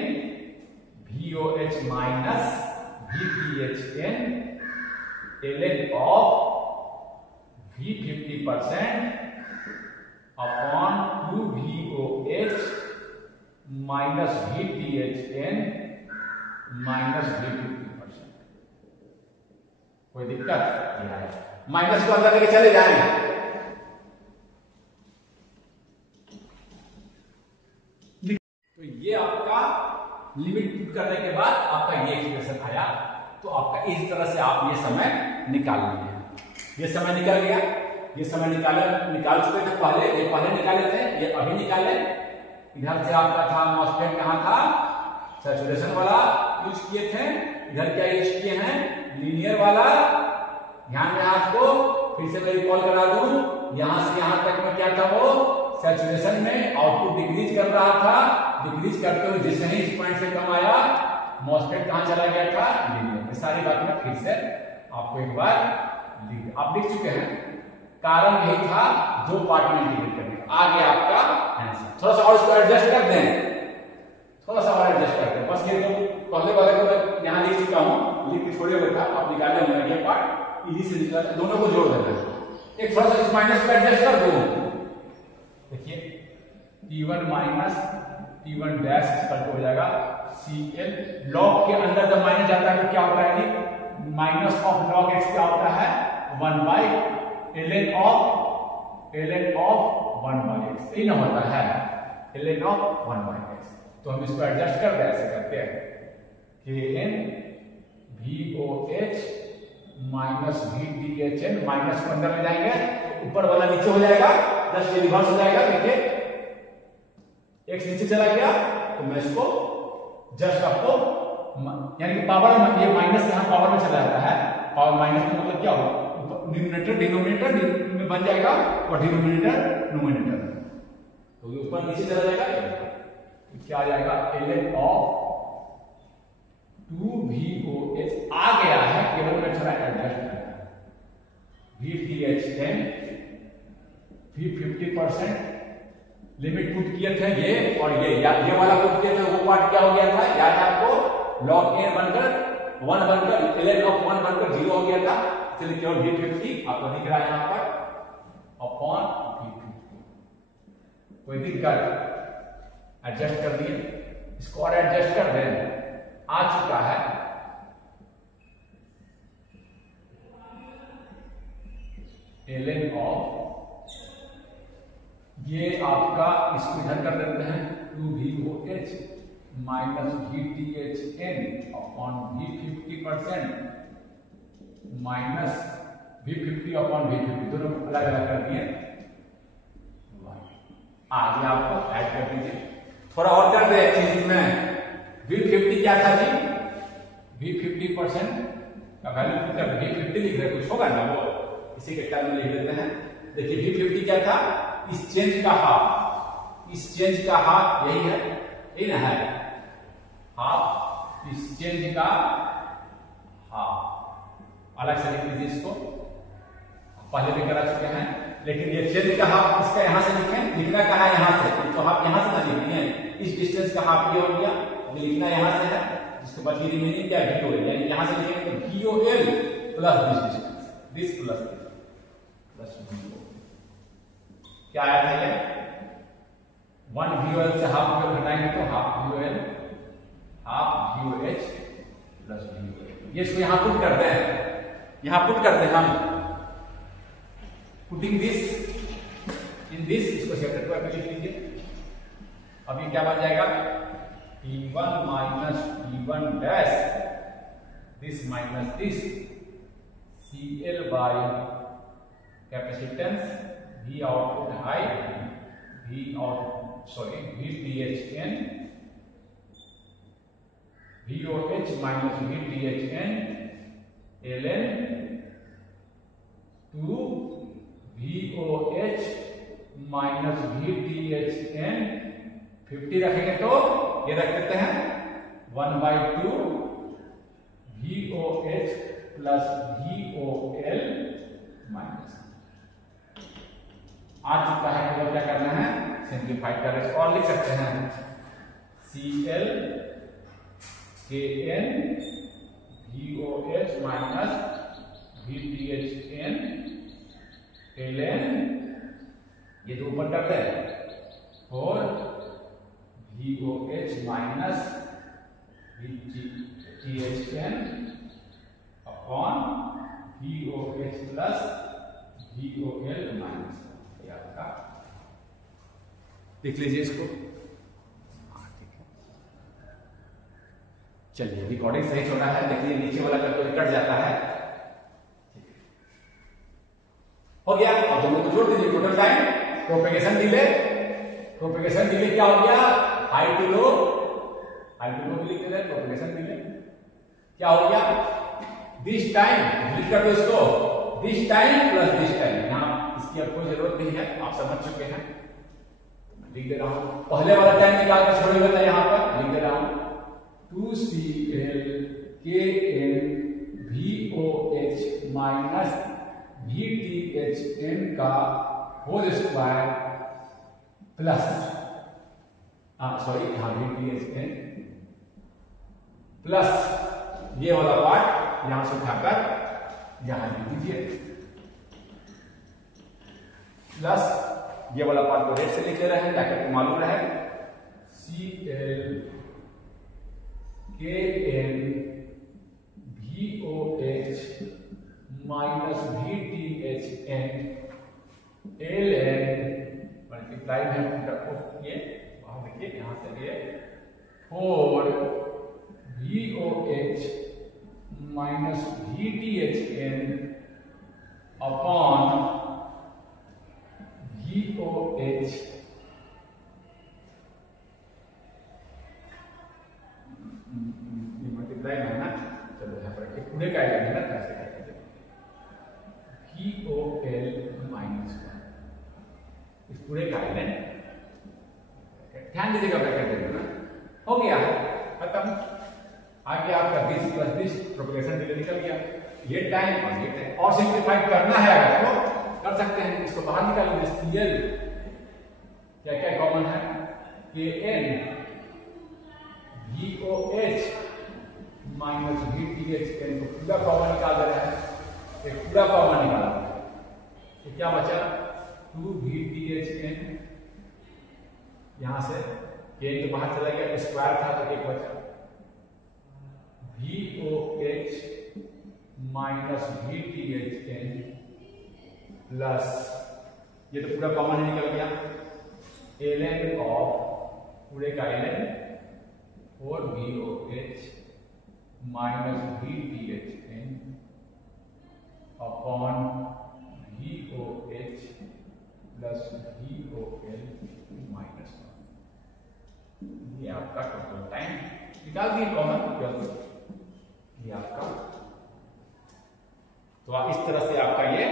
VOH minus VTHN ln of V50% upon 2 VOH minus VTHN minus V50%, कोई दिक्कत, माइनस को अंदर लेके चले जाएंगे, तो ये आपका लिमिट पुट करने के बाद आपका ये एक्सप्रेशन आया। तो आपका इस तरह से आप ये समय निकाल लिए, ये समय निकल गया, ये समय निकाल चुके थे पहले, ये पहले निकाले थे, ये अभी निकाले। इधर से आपका था मॉस्फेट कहां था, सैचुरेशन वाला यूज किए थे, इधर क्या यूज किए हैं लीनियर वाला। ध्यान में आपको फिर से मैं रिकॉल करा दूं, यहां से यहां तक में क्या था, वो सैचुरेशन में आउटपुट डिक्रीज कर रहा था, डिक्रीज करते हुए जिस ही इस पॉइंट से कम आया, मॉस्फेट कहां चला गया था लीनियर। ये सारी बात मैं फिर से आपको एक बार आप लिख चुके हैं। कारण यही था 2 पार्ट में इंटीग्रेट करने, आगे आपका थोड़ा सा और इसको एडजस्ट कर दें, थोड़ा सा और एडजस्ट कर दें। बस ये तो पहले वाले को मैं यहाँ लिख चुका हूँ, लिख के छोड़े हुए था, आप निकाले होंगे ये पार्ट इजी से निकाल, दोनों को जोड़ देना। एक थोड़ा सा इस माइनस को एडजस्ट कर दो। देखिए T1 माइनस T1 डैश हो जाएगा CL लॉग के अंदर जब माइनस जाता है तो क्या होता है? माइनस ऑफ लॉग x क्या होता है? 1 by ln of 1 by x, यही ना होता है ln ऑफ 1 बाई x। तो हम इसको एडजस्ट कर दे, ऐसे करते हैं kn VOH minus VTHN, minus को अंदर ले जाएंगे ऊपर वाला नीचे हो जाएगा, जस्ट ये रिवर्स हो जाएगा। देखिए x नीचे चला गया तो मैं इसको जस्ट आपको यानी कि पावर में, ये माइनस यहाँ पावर में चला जाता है, पावर माइनस में मतलब क्या होगा? न्यूमरेटर डिनोमिनेटर में बन जाएगा और डिनोमिनेटर न्यूमरेटर, तो ये ऊपर नीचे चला जाएगा तो क्या आ जाएगा? ln ऑफ 2VOH आ गया है, केवल मैं थोड़ा एडजस्ट करना है। VTH10 भी 50% लिमिट पुट किए थे ये, और ये वाला पुट किए थे, वो पार्ट क्या हो गया था याद है आपको? log n बनकर 1 बनकर ln ऑफ 1 बनकर 0 हो गया था, इसलिए केवल V50 आपको दिख रहा है यहाँ पर अपॉन V50। कोई दिक्कत? एडजस्ट कर दिए, इसको और एडजस्ट कर दें, आ चुका है ln ऑफ, ये आपका इसको इधर कर देते हैं 2VOH minus VTHN upon V50% minus V50 upon V50, दोनों अलग अलग कर दिए। आगे आपको ऐड कर दीजिए, थोड़ा और कर दे इसमें। V50 क्या था जी? V50% का वैल्यू V50 लिख रहे, कुछ होगा ना वो, इसी के टर्म में लिख देते हैं। देखिए V50 क्या था? इस चेंज का हाफ, इस चेंज का हाफ यही है, यही ना है हाफ, इस चेंज का हाफ। अलग से लिख लीजिए इसको, पहले भी करा चुके हैं, लेकिन ये चेंज का हाफ इसका यहां से लिखें, लिखना कहा है यहां से, तो हाफ यहां से ना लिखिए, इस डिस्टेंस का हाफ ये हो गया, लिखना यहां से है, इसके बाद रिमेनिंग क्या VOL, यानी यहां से लिखेंगे तो VOL plus this distance, this plus VOL क्या आया था? ये 1 VOL से हाफ VOL घटाएंगे तो हाफ VOH प्लस VOL, ये इसको यहां पुट करते हैं, यहां पुट करते हैं हम, पुटिंग दिस इन दिस, इसको सेपरेट करके लिख लीजिए। अब ये क्या बन जाएगा? T1 माइनस T1 dash this minus this CL by capacitance V output high VTHN VOH minus VTHN ln 2 VOH minus VTHN 50 रखेंगे तो ये रख देते हैं 1/2 VOH प्लस VOL माइनस। आ चुका है, तो क्या करना है? सिंप्लीफाई कर रहे, और लिख सकते हैं CL KN VOH minus VTHN ln, ये तो ऊपर करते हैं, और VOH minus VTHN upon VOH plus VOL minus, आपका देख लीजिए इसको। ठीक है, चलिए रिकॉर्डिंग सही चल रहा है, देखिए नीचे वाला जब तो कट जाता है, हो गया। और दोनों को जोड़ दीजिए, टोटल टाइम प्रोपेगेशन डिले क्या हो गया? हाई टू लो भी लिख देते हैं, प्रोपेगेशन डिले क्या हो गया? दिस टाइम लिख कर दो इसको, this time plus this time, यहां इसकी अब कोई जरूरत नहीं है, आप समझ चुके हैं, लिख दे रहा हूं। पहले वाला टाइम निकाल कर छोड़िए था, यहां पर लिख दे रहा हूं 2CL KN VOH minus VTHN का होल स्क्वायर प्लस सॉरी यहाँ VTHN प्लस ये वाला पार्ट यहां से उठाकर यहां लिख दीजिए, प्लस ये वाला पार्ट को रेड से लिख ले रहे हैं ताकि आपको मालूम रहे CL KN VOH minus VTHN LN multiply है ये वहां देखिए यहां से ये 4 VOH minus VTHN upon VOH multiply है ना, चलो यहाँ पर पूरे का आएगा ना, कैसे करते VOL माइनस 1 इस पूरे का आएगा, ध्यान दीजिएगा ब्रैकेट देना हो गया खत्म। आगे आपका 20 प्लस 20 प्रोपगेशन डिले निकल गया, ये टाइम और ये टाइम, और सिंप्लीफाई करना है अगर तो कर सकते हैं, इसको बाहर निकालिए। CL क्या क्या कॉमन है, KN VOH माइनस VTHN को पूरा कॉमन निकाल दे रहा है, एक पूरा कॉमन निकाला तो क्या बचा 2 VTHN, यहां से K के बाहर चला गया, स्क्वायर था तो एक बचा VOH माइनस VTHN प्लस ये तो पूरा कॉमन निकल गया ln ऑफ पूरे का ln और VOH minus VTHN upon VOH plus VOL minus 1। ये आपका टोटल टाइम निकाल दिए कॉमन, ये आपका। तो इस तरह से आपका ये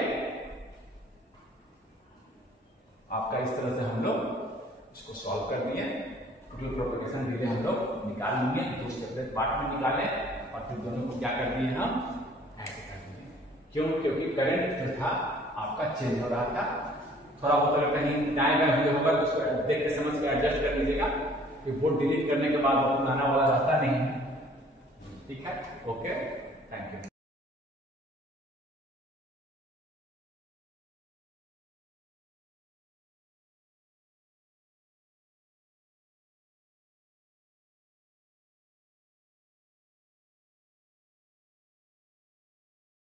इस तरह से हम लोग इसको सॉल्व कर दिए, टोटल प्रोपगेशन डिले हम लोग निकाल लेंगे, दो सेपरेट पार्ट में निकाले और फिर दोनों को क्या कर दिए हम ऐड कर दिए। क्यों? क्योंकि करंट जो था आपका चेंज हो रहा था, थोड़ा बहुत अगर कहीं टाइम में होगा तो उसको देख के समझ के एडजस्ट कर लीजिएगा कि बोर्ड डिलीट करने के बाद पुराना वाला रहता नहीं। ठीक है, ओके, थैंक यू।